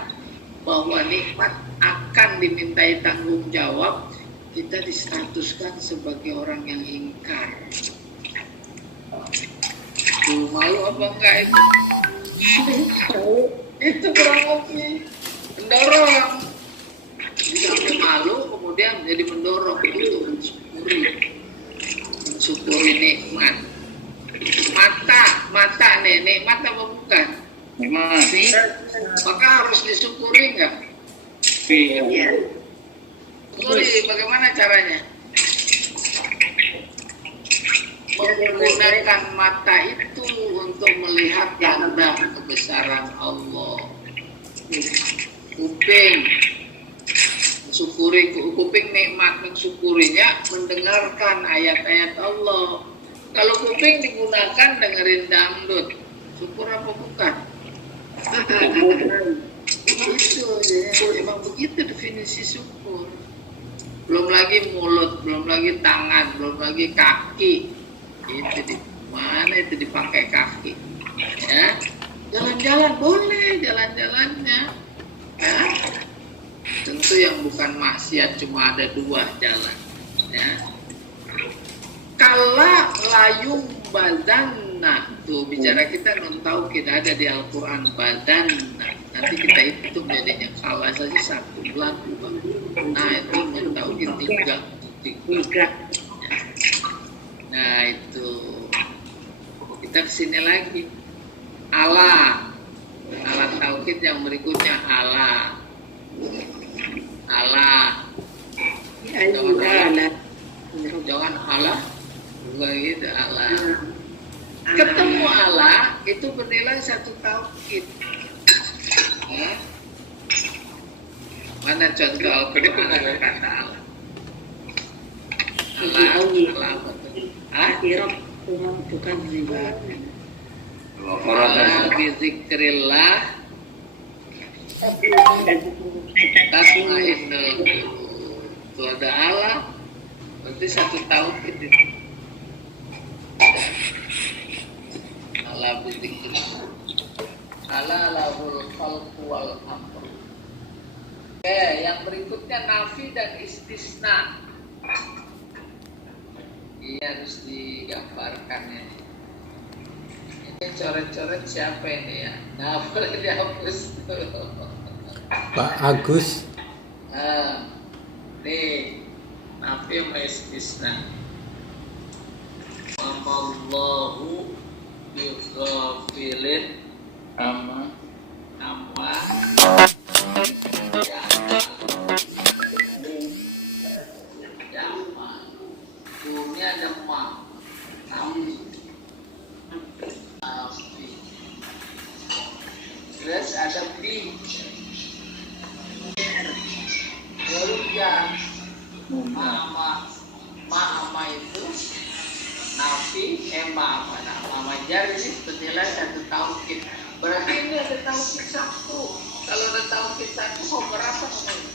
bahwa nikmat akan dimintai tanggung jawab. Kita distatuskan sebagai orang yang ingkar. Malu apa enggak itu? Itu kurang lebih mendorong. Sampai malu kemudian jadi mendorong untuk mensyukuri nikmat. Mata nih, nikmat apa bukan? Nikmat. Maka harus disyukuri enggak? Iya. Syukuri bagaimana caranya? Menggunakan mata itu untuk melihat tanda kebesaran Allah. Kuping mensyukuri, kuping nikmat mensyukurinya mendengarkan ayat-ayat Allah. Kalau kuping digunakan dengerin dangdut, syukur apa bukan? Itu emang begitu definisi syukur. Belum lagi mulut, belum lagi tangan, belum lagi kaki. Itu di mana itu dipakai kaki, ya. Jalan-jalan boleh, jalan-jalannya, ya. Tentu yang bukan maksiat cuma ada 2 jalan, ya. Kala layung badanna, tuh bicara kita non tahu kita ada di Al-Quran badanna. Nanti kita hitung jadinya. Kalau saja 1 bulan 2. Nah itu yang tauhid 3. Nah itu kita kesini lagi. Allah tauhid yang berikutnya Allah. Jangan Allah. Begitu Allah. Ketemu Allah itu bernilai 1 tauhid. Ya. Mana contoh Al-Quran ada kata Allah? Allah betul. bukan riba. Allah bizikrillah tatma'innul qulub. Itu ada Allah berarti 1 tauhid itu. Allah bizikrillah. Allah lahul khalqu wal amr. Oke, yang berikutnya nafi dan istisna. Ini harus digambarkan ya. Ini coret-coret siapa ini ya? Nah, boleh dihapus dulu. Pak Agus. Nih, nafi sama istisna. Amallahu bighafilin amma Bunyinya ada ma nafi. Terus ada bi baru ya ma itu nafi ma jar ini bernilai 1 tauhid. Berarti ini ada tauhid 1. Kalau ada tauhid 1 kok berapa namanya?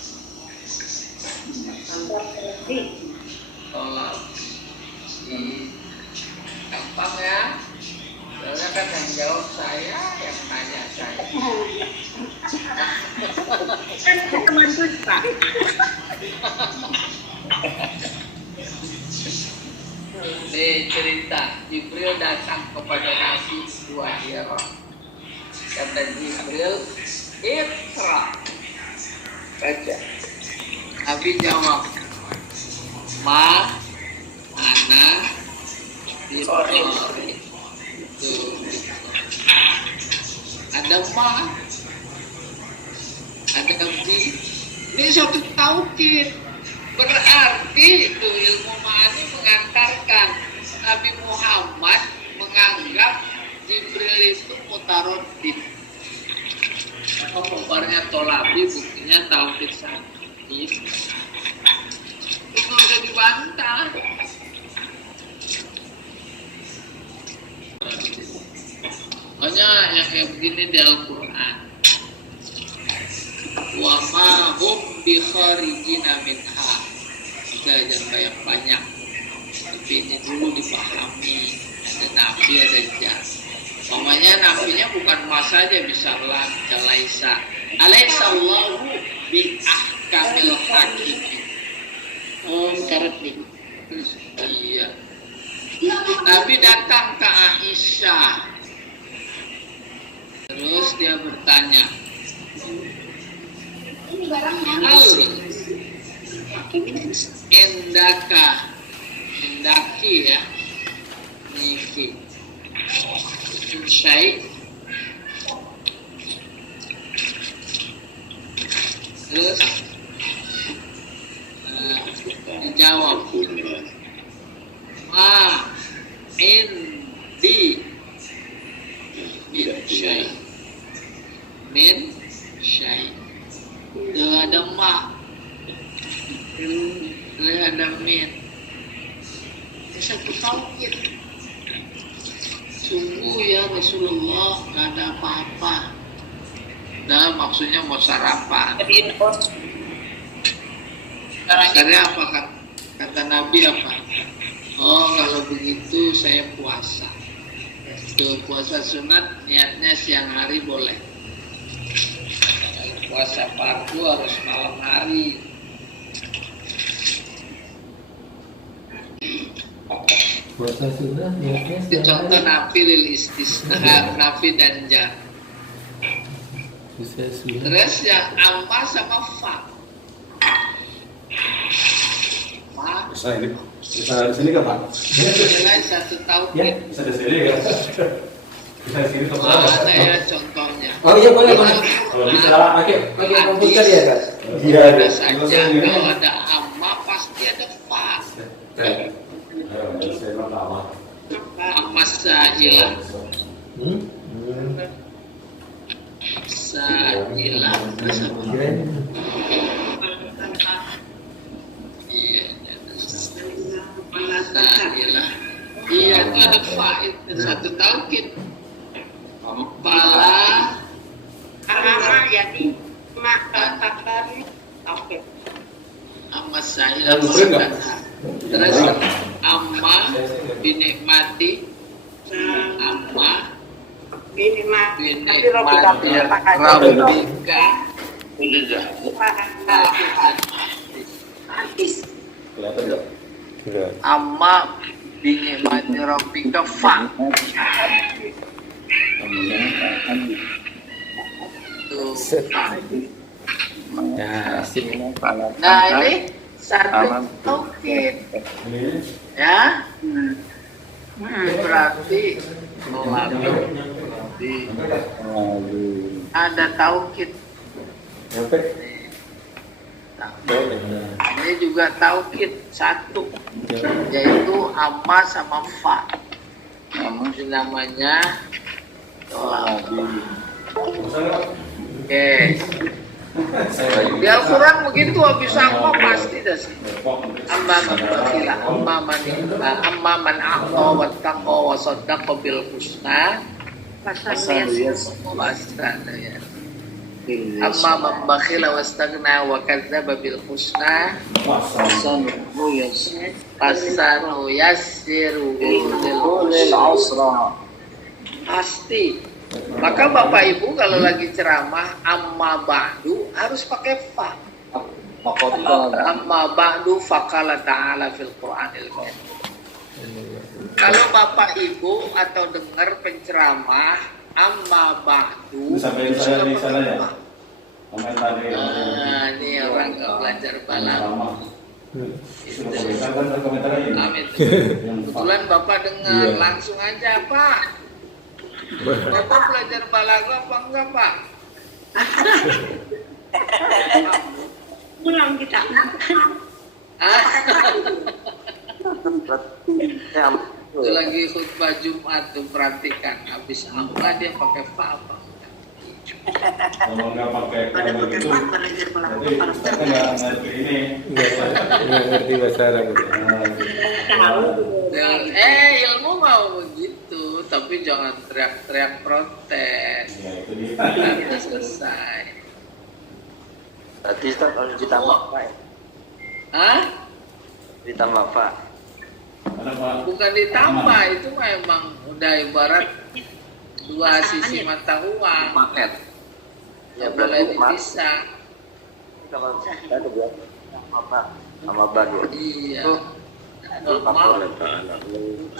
Tolak. Gampang ya. Soalnya kan yang jawab saya, yang nanya saya. Teman tuh Pak. Nih cerita, Jibril datang kepada Nabi 2 Hira. Kata Jibril, Iqra. Baca. Nabi jawab, Ma ana biqari. Ada ma, ada bi. Ini 1 tauhid. Berarti itu ilmu ma'ani mengantarkan Nabi Muhammad menganggap Jibril itu mutaroddid. Kabarnya tolabi buktinya tauhid 1. Itu udah dibantah. Hanya yang kayak begini di Al-Quran. Wa ma hum bi kharijina minha. Jangan banyak-banyak. Tapi ini dulu dipahami. Ada nafi, ada jar. Namanya nafinya bukan ma saja, bisa lah, jalaisa. Alaihissallahu bi ahkamil hakim. Karetli. Iya. Nabi datang ke Aisyah. Terus dia bertanya, Hal indaki ya, niki, syai. Terus dijawab, Ma indi min syai. Min syai. Tidak ada ma, tidak ada min. Ini 1 tauhid. Sungguh ya Rasulullah, tidak ada apa-apa. Nah, maksudnya mau sarapan. Sekarang apa kata Nabi apa? Oh, kalau begitu saya puasa. Itu puasa sunat, niatnya siang hari boleh. Puasa fardu harus malam hari. Puasa sunnah niatnya Itu contoh nafi lil istisna, nafi dan jar. Terus yang amma sama fa. Fa Bisa ini. Bisa di sini kan Pak? nilai 1 tauhid. Bisa di sini kan? Bisa di sini kan? Mana ya contohnya? Oh iya boleh boleh. Kalau bisa. Pakai komputer ya kak. Iya. Ada saja kalau ada amma pasti ada fa. Ayo, saya pertama. Amma sajilah. Hmm? Sajilah. Terus apa? Kirain. Iya. Sajilah. Iya itu ada fa itu 1 tauhid. Pala Karena jadi takari oke. amma sajilah. Bukan nggak? Terus amma binikmati amma Ini mah nanti binikmati rabbika artis. Kelihatan nggak? Udah. amma binikmati rabbika fa. Tuh. Ya, sip. Nah ini 1 tauhid Ini. ya. Berarti ada tauhid. Sampai. Ini juga tauhid 1 yaitu amma sama fa. Itu namanya tolak. Bisa nggak? Oke. Di Al-Quran begitu habis amma pasti dah sih. Amma man bakhila, amma man a'ta wattaqa wa saddaqa bil husna. Amma man bakhila wastaghna wa kadzdzaba bil husna. Fasanu yassiru lil usra. Pasti. Maka Bapak Ibu kalau lagi ceramah amma ba'du harus pakai fa. Amma ba'du faqala ta'ala fil Qur'anil Karim. Kalau Bapak Ibu atau dengar penceramah amma ba'du Ini sampai saya di sana ya. Sampai tadi. ini orang nggak belajar balaghah. Sudah komentar kan komentar aja. Amin. Kebetulan Bapak dengar langsung aja Pak. Bapak belajar balaghah apa enggak Pak? Pulang kita. Ah? Itu lagi khutbah Jumat tuh perhatikan. Habis apa dia pakai fa apa? Kalau nggak pakai kalau gitu, Belajar berarti kita nggak ngerti ini. Nggak ngerti bahasa Arab. Ilmu mau begitu, tapi jangan teriak-teriak protes. Ya itu dia. Nanti selesai. Berarti Ustaz harus ditambah Pak. Hah? Ditambah Pak. Mana Pak? Bukan ditambah, itu memang udah ibarat 2 sisi mata uang. Paket. Ya boleh dipisah. Kalau kita tuh biasa sama Pak sama Bang ya. Iya. Faktor Normal. ta'ala.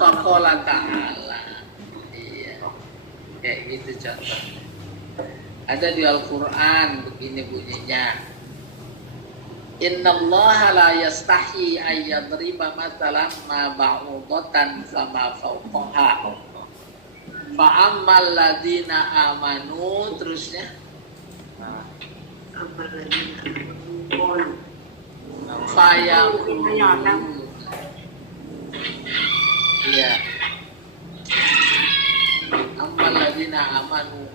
Faqala ta'ala. Iya. Kayak gitu contoh. Ada di Al-Quran begini bunyinya. Innallaha la yastahi ayyadriba mathalan ma ba'udatan sama fawqaha. Fa'ammal ladina amanu terusnya. Fayaqulun. Iya. Ammal ladina amanu.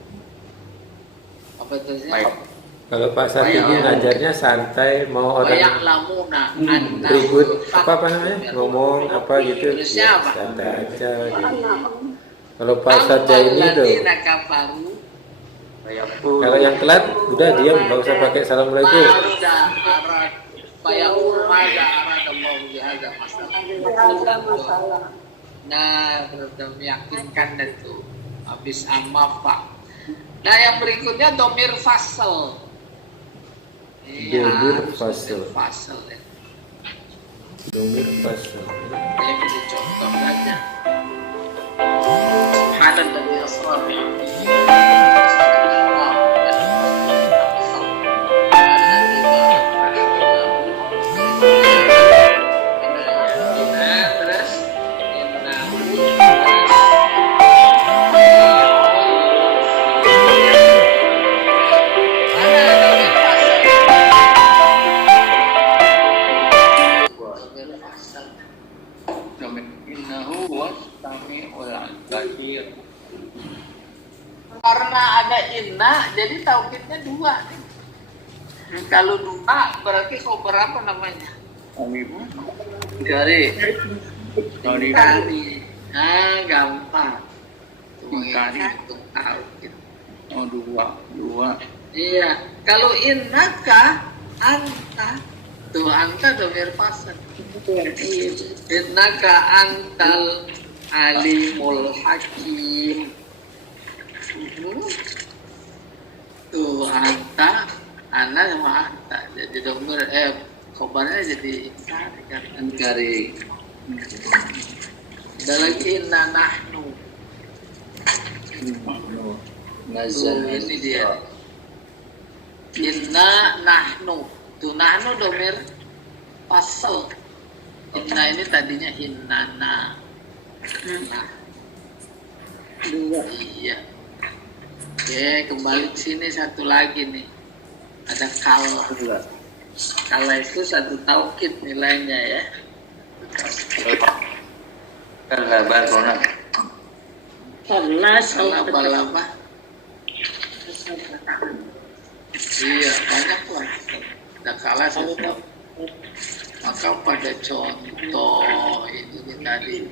Apa terusnya? Kalau Pak Satigi ngajarnya santai, mau orang Fayaqlamuna anna ribut apa namanya ngomong apa gitu, Tulisnya apa? santai aja. Gitu. Kalau Pak Satja ini tuh, ladina kafaru. kalau yang telat udah diam, nggak usah pakai assalamualaikum. Mada arad fayaqul mada arad Allah bihadza masalah. Nah, sudah meyakinkan itu habis amma Pak. Nah, yang berikutnya domir fasal. Domir fasal. Fasal ya. Domir pasal. Saya beri contoh saja. Subhanallah dan asrar. Wastami ulang bahir. Karena ada inna, jadi taukidnya dua. Kalau dua berarti khobar apa namanya? Gari. Nah, gampang. Mengingkari itu taukid. Oh, dua. Iya. Kalau innaka anta, tuh anta domir fasad. Innaka antal alimul hakim. Tuh anta, ana sama anta. Jadi domir khobarnya jadi inkari. Ada lagi inna nahnu. Nazal ini dia. Inna nahnu. Tuh nahnu domir fasal. Inna ini tadinya innana. Nah. Iya. Oke, kembali ke sini satu lagi nih. Ada kala. Kala itu satu taukid nilainya ya. Kala barona. Kala balaba. Iya, banyak lah. Ada kala satu taukid. Maka pada contoh ini tadi.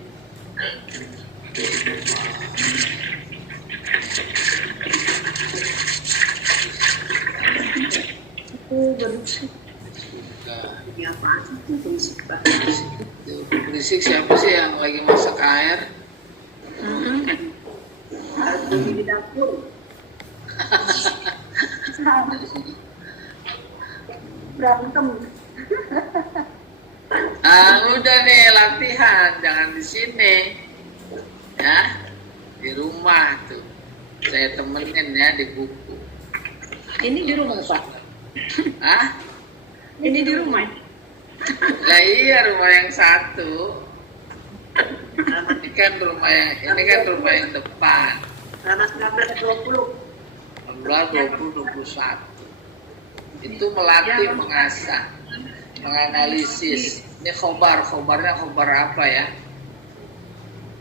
Berisik siapa sih yang lagi masak air? Di dapur. Berantem. Udah nih latihan, jangan di sini, ya, di rumah tuh. Saya temenin ya di buku. Ini di rumah, Pak. Hah? Ini di rumah. Lah iya, rumah yang satu. Ini kan rumah yang depan. Karena 1920. 19, 20, 21. Itu melatih, mengasah, menganalisis. Ini khobarnya khobar apa ya?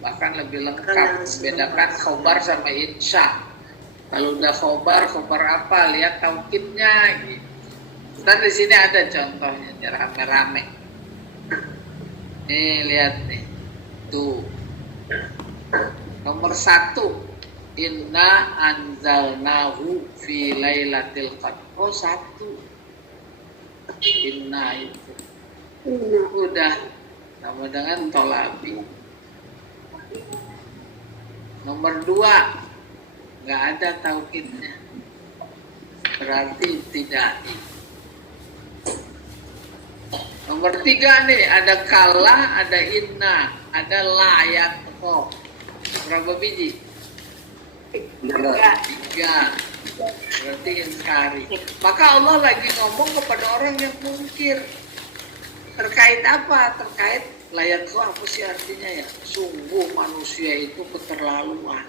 Bahkan lebih lengkap, membedakan khobar sama insya. Kalau udah khobar apa? Lihat taukidnya. Gitu. Dan di sini ada contohnya, rame-rame. Nih lihat nih, tuh. Nomor 1, inna anzalnahu fi lailatul qadr. Oh 1, inna itu. Udah sama dengan tolabi. Nomor 2, nggak ada taukidnya, berarti tidak. Nomor 3 nih, ada kala, ada inna, ada layat kok. Berapa biji? 3. Berarti inkari. Maka Allah lagi ngomong kepada orang yang mungkir. Terkait apa? Terkait layat kok apa sih artinya ya? Sungguh manusia itu keterlaluan.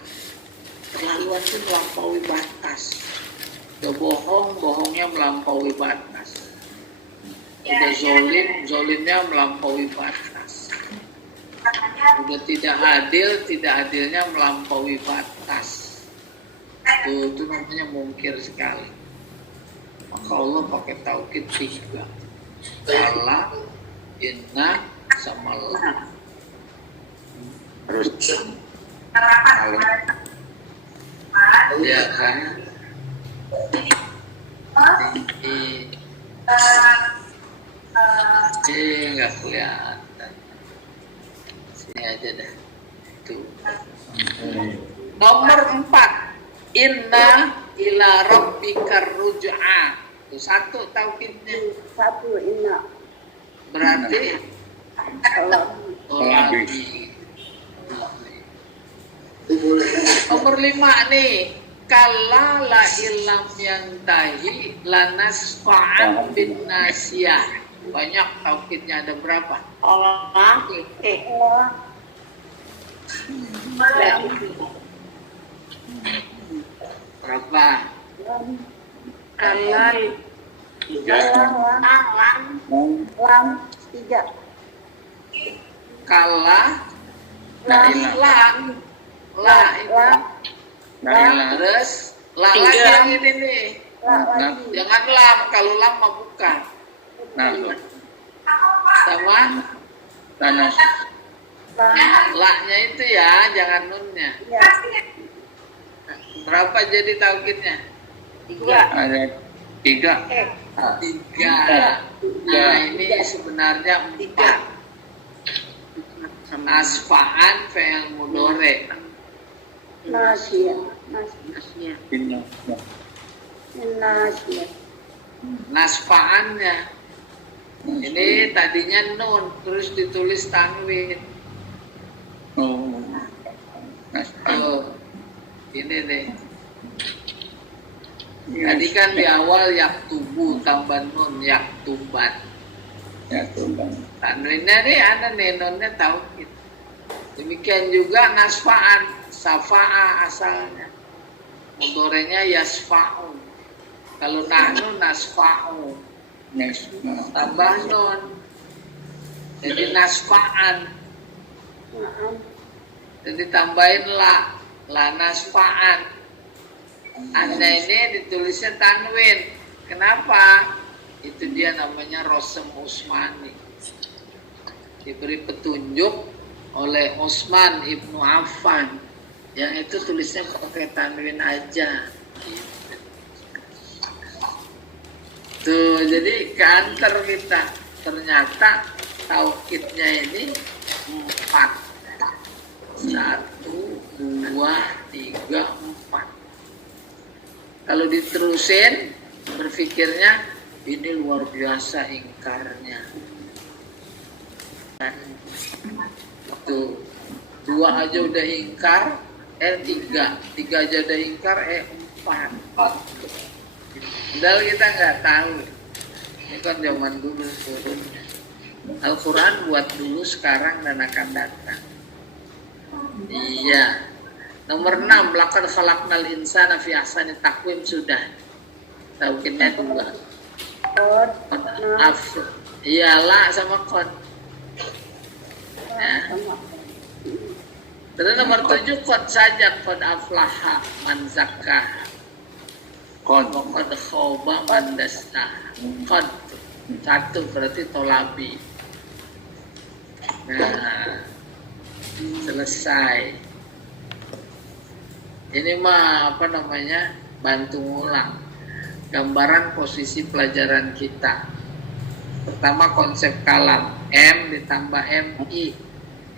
Terlaluan itu melampaui batas. Udah bohongnya melampaui batas. Udah zolimnya melampaui batas. Udah tidak adilnya melampaui batas. Itu namanya mungkir sekali. Maka Allah pakai taukid 3. Kala, inna, sama la. Harus Ya kan? Nggak kelihatan. Sini aja dah. Tuh. Nomor 4, inna ila rabbikar ruj'a. Itu 1 taukidnya. 1 inna. Berarti tolabi. Nomor 5 nih, kalla la ilam yantahi lanasfa'an bin nasiyah. Banyak taukidnya, ada berapa? Allah. Berapa? Kalan. 3. Lam 3. Kala La itu. Terus la lagi yang ini nih. Jangan lam, kalau lam mah bukan. Sama la-nya itu ya, jangan nunnya. Berapa jadi taukidnya? 3. Ada 3. 3. Nah, ini sebenarnya 4. Asfa'an fi'il mudhari. Nasfa'annya ini tadinya nun terus ditulis tanwin. Ini nih. Tadi kan di awal yaktubu tambah nun yaktuban. Tanwinnya nih ada nih nunnya taukid. Demikian juga nasfa'an, safa'a asalnya. Mudhari'nya yasfa'un. Kalau nahnu nasfa'u. Tambah nun. Jadi nasfa'an. Jadi tambahin la nasfa'an. Anda ini ditulisnya tanwin. Kenapa? Itu dia namanya Rosem Usmani. Diberi petunjuk oleh Utsman ibnu Affan. Yang itu tulisnya pakai tanwin aja. Tuh, jadi kantor kita. Ternyata taukidnya ini 4. 1, 2, 3, 4. Kalau diterusin, berpikirnya ini luar biasa ingkarnya. Tuh, 2 aja udah ingkar, 3 aja udah ingkar, 4. Padahal kita nggak tahu. Ini kan zaman dulu turunnya. Al-Quran buat dulu, sekarang, dan akan datang. Iya. Nomor 6, laqad khalaqnal insana fi ahsani taqwim sudah. Taukidnya 2. Iya, la sama qad. Nah. Terus nomor 7, qad saja, qad aflaha man zakkaha. Qad khaba man dassaha. Qad 1 berarti tolabi. Nah, selesai. Ini mah apa namanya, bantu ngulang gambaran posisi pelajaran kita. Pertama konsep kalam, M ditambah MI.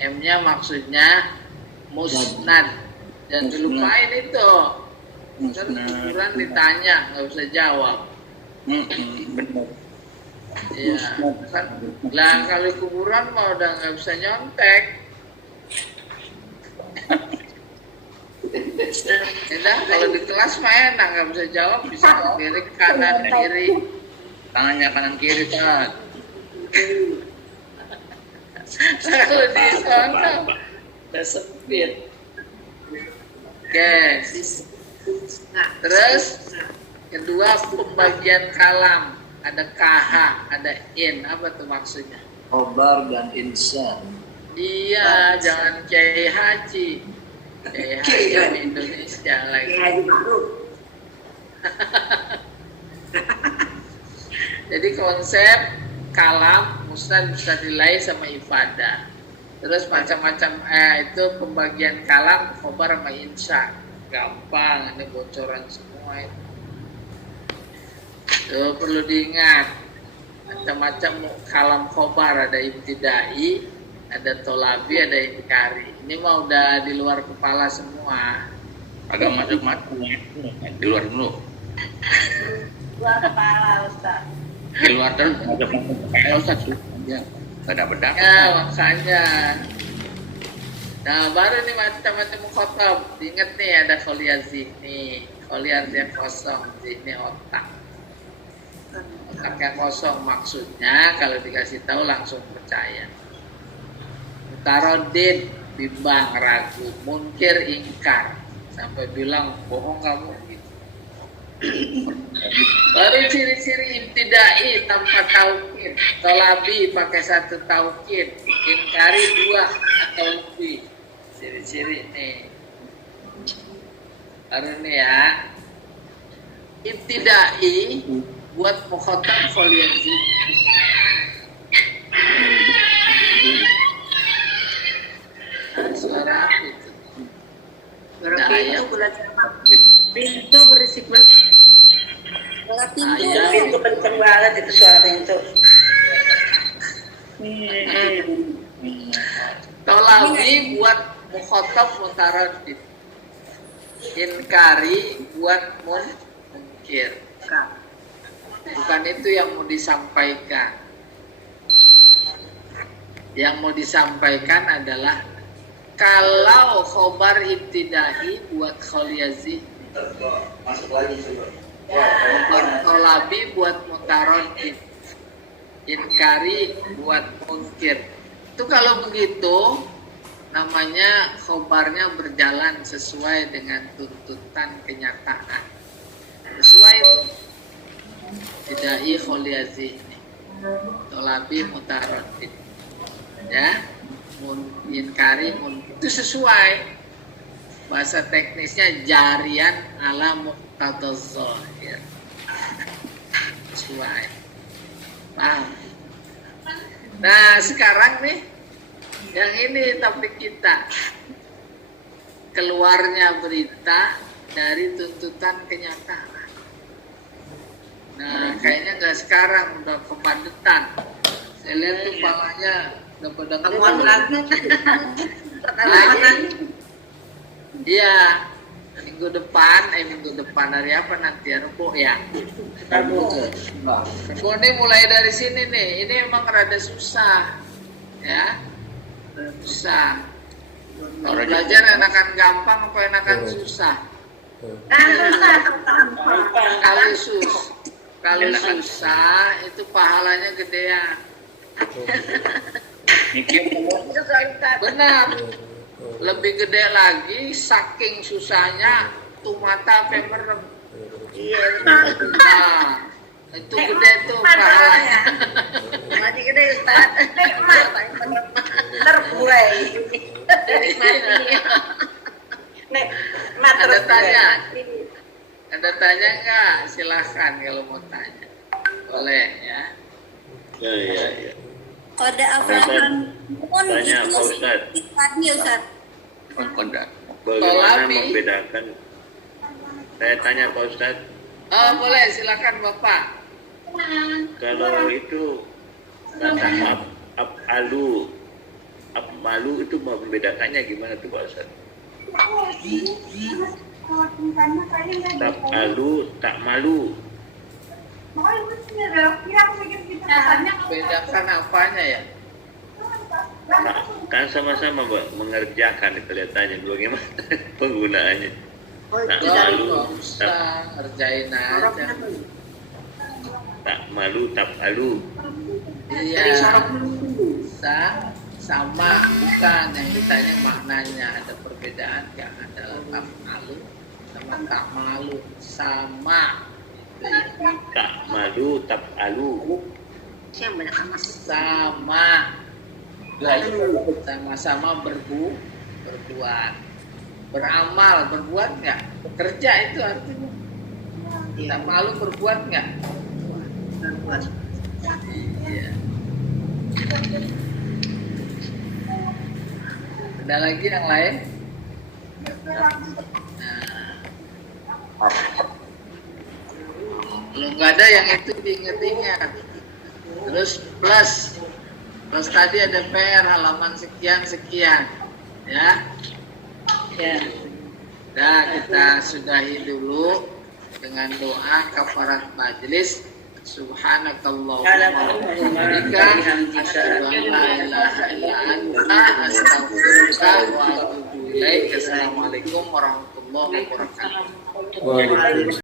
M-nya maksudnya musnad. Jangan dilupain itu. Kan kuburan ditanya, nggak usah jawab. Benar. Iya, kan. Lah kalau kuburan mah udah nggak bisa nyontek. Enak, kalau di kelas mah enak, nggak bisa jawab, bisa ke kiri, kanan, kiri. Tangannya kanan kiri, Pak. Kalau di sana udah sempit. Oke. Terus kedua, pembagian kalam. Ada KH, ada in. Apa tuh maksudnya? Khobar dan insan. Iya, jangan Kiai Haji. Kiai Haji Indonesia lagi. Jadi konsep kalam musnad bisa dilai sama ifadah. Terus macam-macam itu pembagian kalam khobar sama insya. Gampang, ini bocoran semua itu. Tuh, perlu diingat. Macam-macam kalam khobar, ada ibtidai, ada tolabi, ada inkari. Ini mah udah di luar kepala semua. Agak masuk-masuk di luar dulu. Luar kepala, Ustaz. Di luar terus masuk-masuk kayak Ustaz tuh. Ya, bedak-bedak. Ya, makanya. Nah, baru nih macam-macam khotob. Diingat nih, ada kholia zihni. Kholia yang kosong, zihni otak. Otak yang kosong maksudnya kalau dikasih tahu langsung percaya. Mutarodin, bimbang, ragu. Munkir, ingkar. Sampai bilang, bohong kamu gitu. Baru ciri-ciri ibtidai tanpa taukid. Tolabi pakai 1 taukid. Ingkari 2 atau lebih. ciri-ciri nih. Baru nih ya. Ibtidai buat mukhatab kholiyazih. Suara apa itu? Suara Nah, pintu ya. belajar apa? Pintu berisik banget. Suara pintu. Ayah. Pintu kenceng banget itu suara pintu. Tolabi buat mukhatab mutaradid. Inkari buat munkir. Bukan itu yang mau disampaikan. Yang mau disampaikan adalah kalau khobar ibtidahi buat kholiyazih, Masuk lagi coba. khobar tolabi buat mutaradid, inkari buat munkir. Itu kalau begitu namanya khobarnya berjalan sesuai dengan tuntutan kenyataan. Sesuai itu. Ibtidahi kholiyazih ini. Tolabi mutaradid. Ya, inkari itu sesuai. Bahasa teknisnya jarian ala muqtadaz zahir. Sesuai. Paham? Nah, sekarang nih yang ini topik kita. Keluarnya berita dari tuntutan kenyataan. Nah, kayaknya nggak sekarang, udah kepadetan. Saya lihat tuh palanya udah pada Temuan keluar. lagi. Iya, minggu depan hari apa nanti ya, Rebo ya? Rebo ini mulai dari sini nih, ini emang rada susah, ya, susah. Kalau belajar enakan gampang apa enakan susah? Kalau susah itu pahalanya gedean. Benar. Lebih gede lagi, saking susahnya tuh mata sampai merem. Iya. Nah, itu gede tuh pahalanya. Masih gede Ustaz. Terbuai. Ada tanya? Ada tanya nggak? Silahkan kalau mau tanya. Boleh ya. Ya. Kode Abraham pun Tanya, gitu Pak Ustadz. tadi Ustaz. Bagaimana Tolabi. membedakan? Saya tanya Pak Ustadz, Oh, boleh, silakan Bapak. kalau itu kata malu itu membedakannya gimana tuh Pak Ustadz? Tak malu. Bedakan apanya ya? Nah, kan sama-sama mengerjakan kelihatannya bagaimana penggunaannya. Tak malu, Nggak usah, ngerjain aja. tak malu, tak malu. Iya, sama, bukan yang ditanya maknanya. Ada perbedaan nggak antara tak malu sama tak malu? Sama. Tak malu, tak malu. Siapa banyak amas? Sama-sama berbuat, beramal, berbuat nggak? Bekerja itu artinya. Tak malu berbuat nggak? Iya. Ada lagi yang lain? Kalau nggak ada yang itu diingat-ingat. Terus plus tadi ada PR halaman sekian, ya. Ya. Nah, kita sudahi dulu dengan doa kafarat majelis. Subhanakallahumma wa bihamdika asyhadu an la ilaha illa anta astaghfiruka wa atubu ilaik. Assalamualaikum warahmatullahi wabarakatuh. Waalaikumsalam.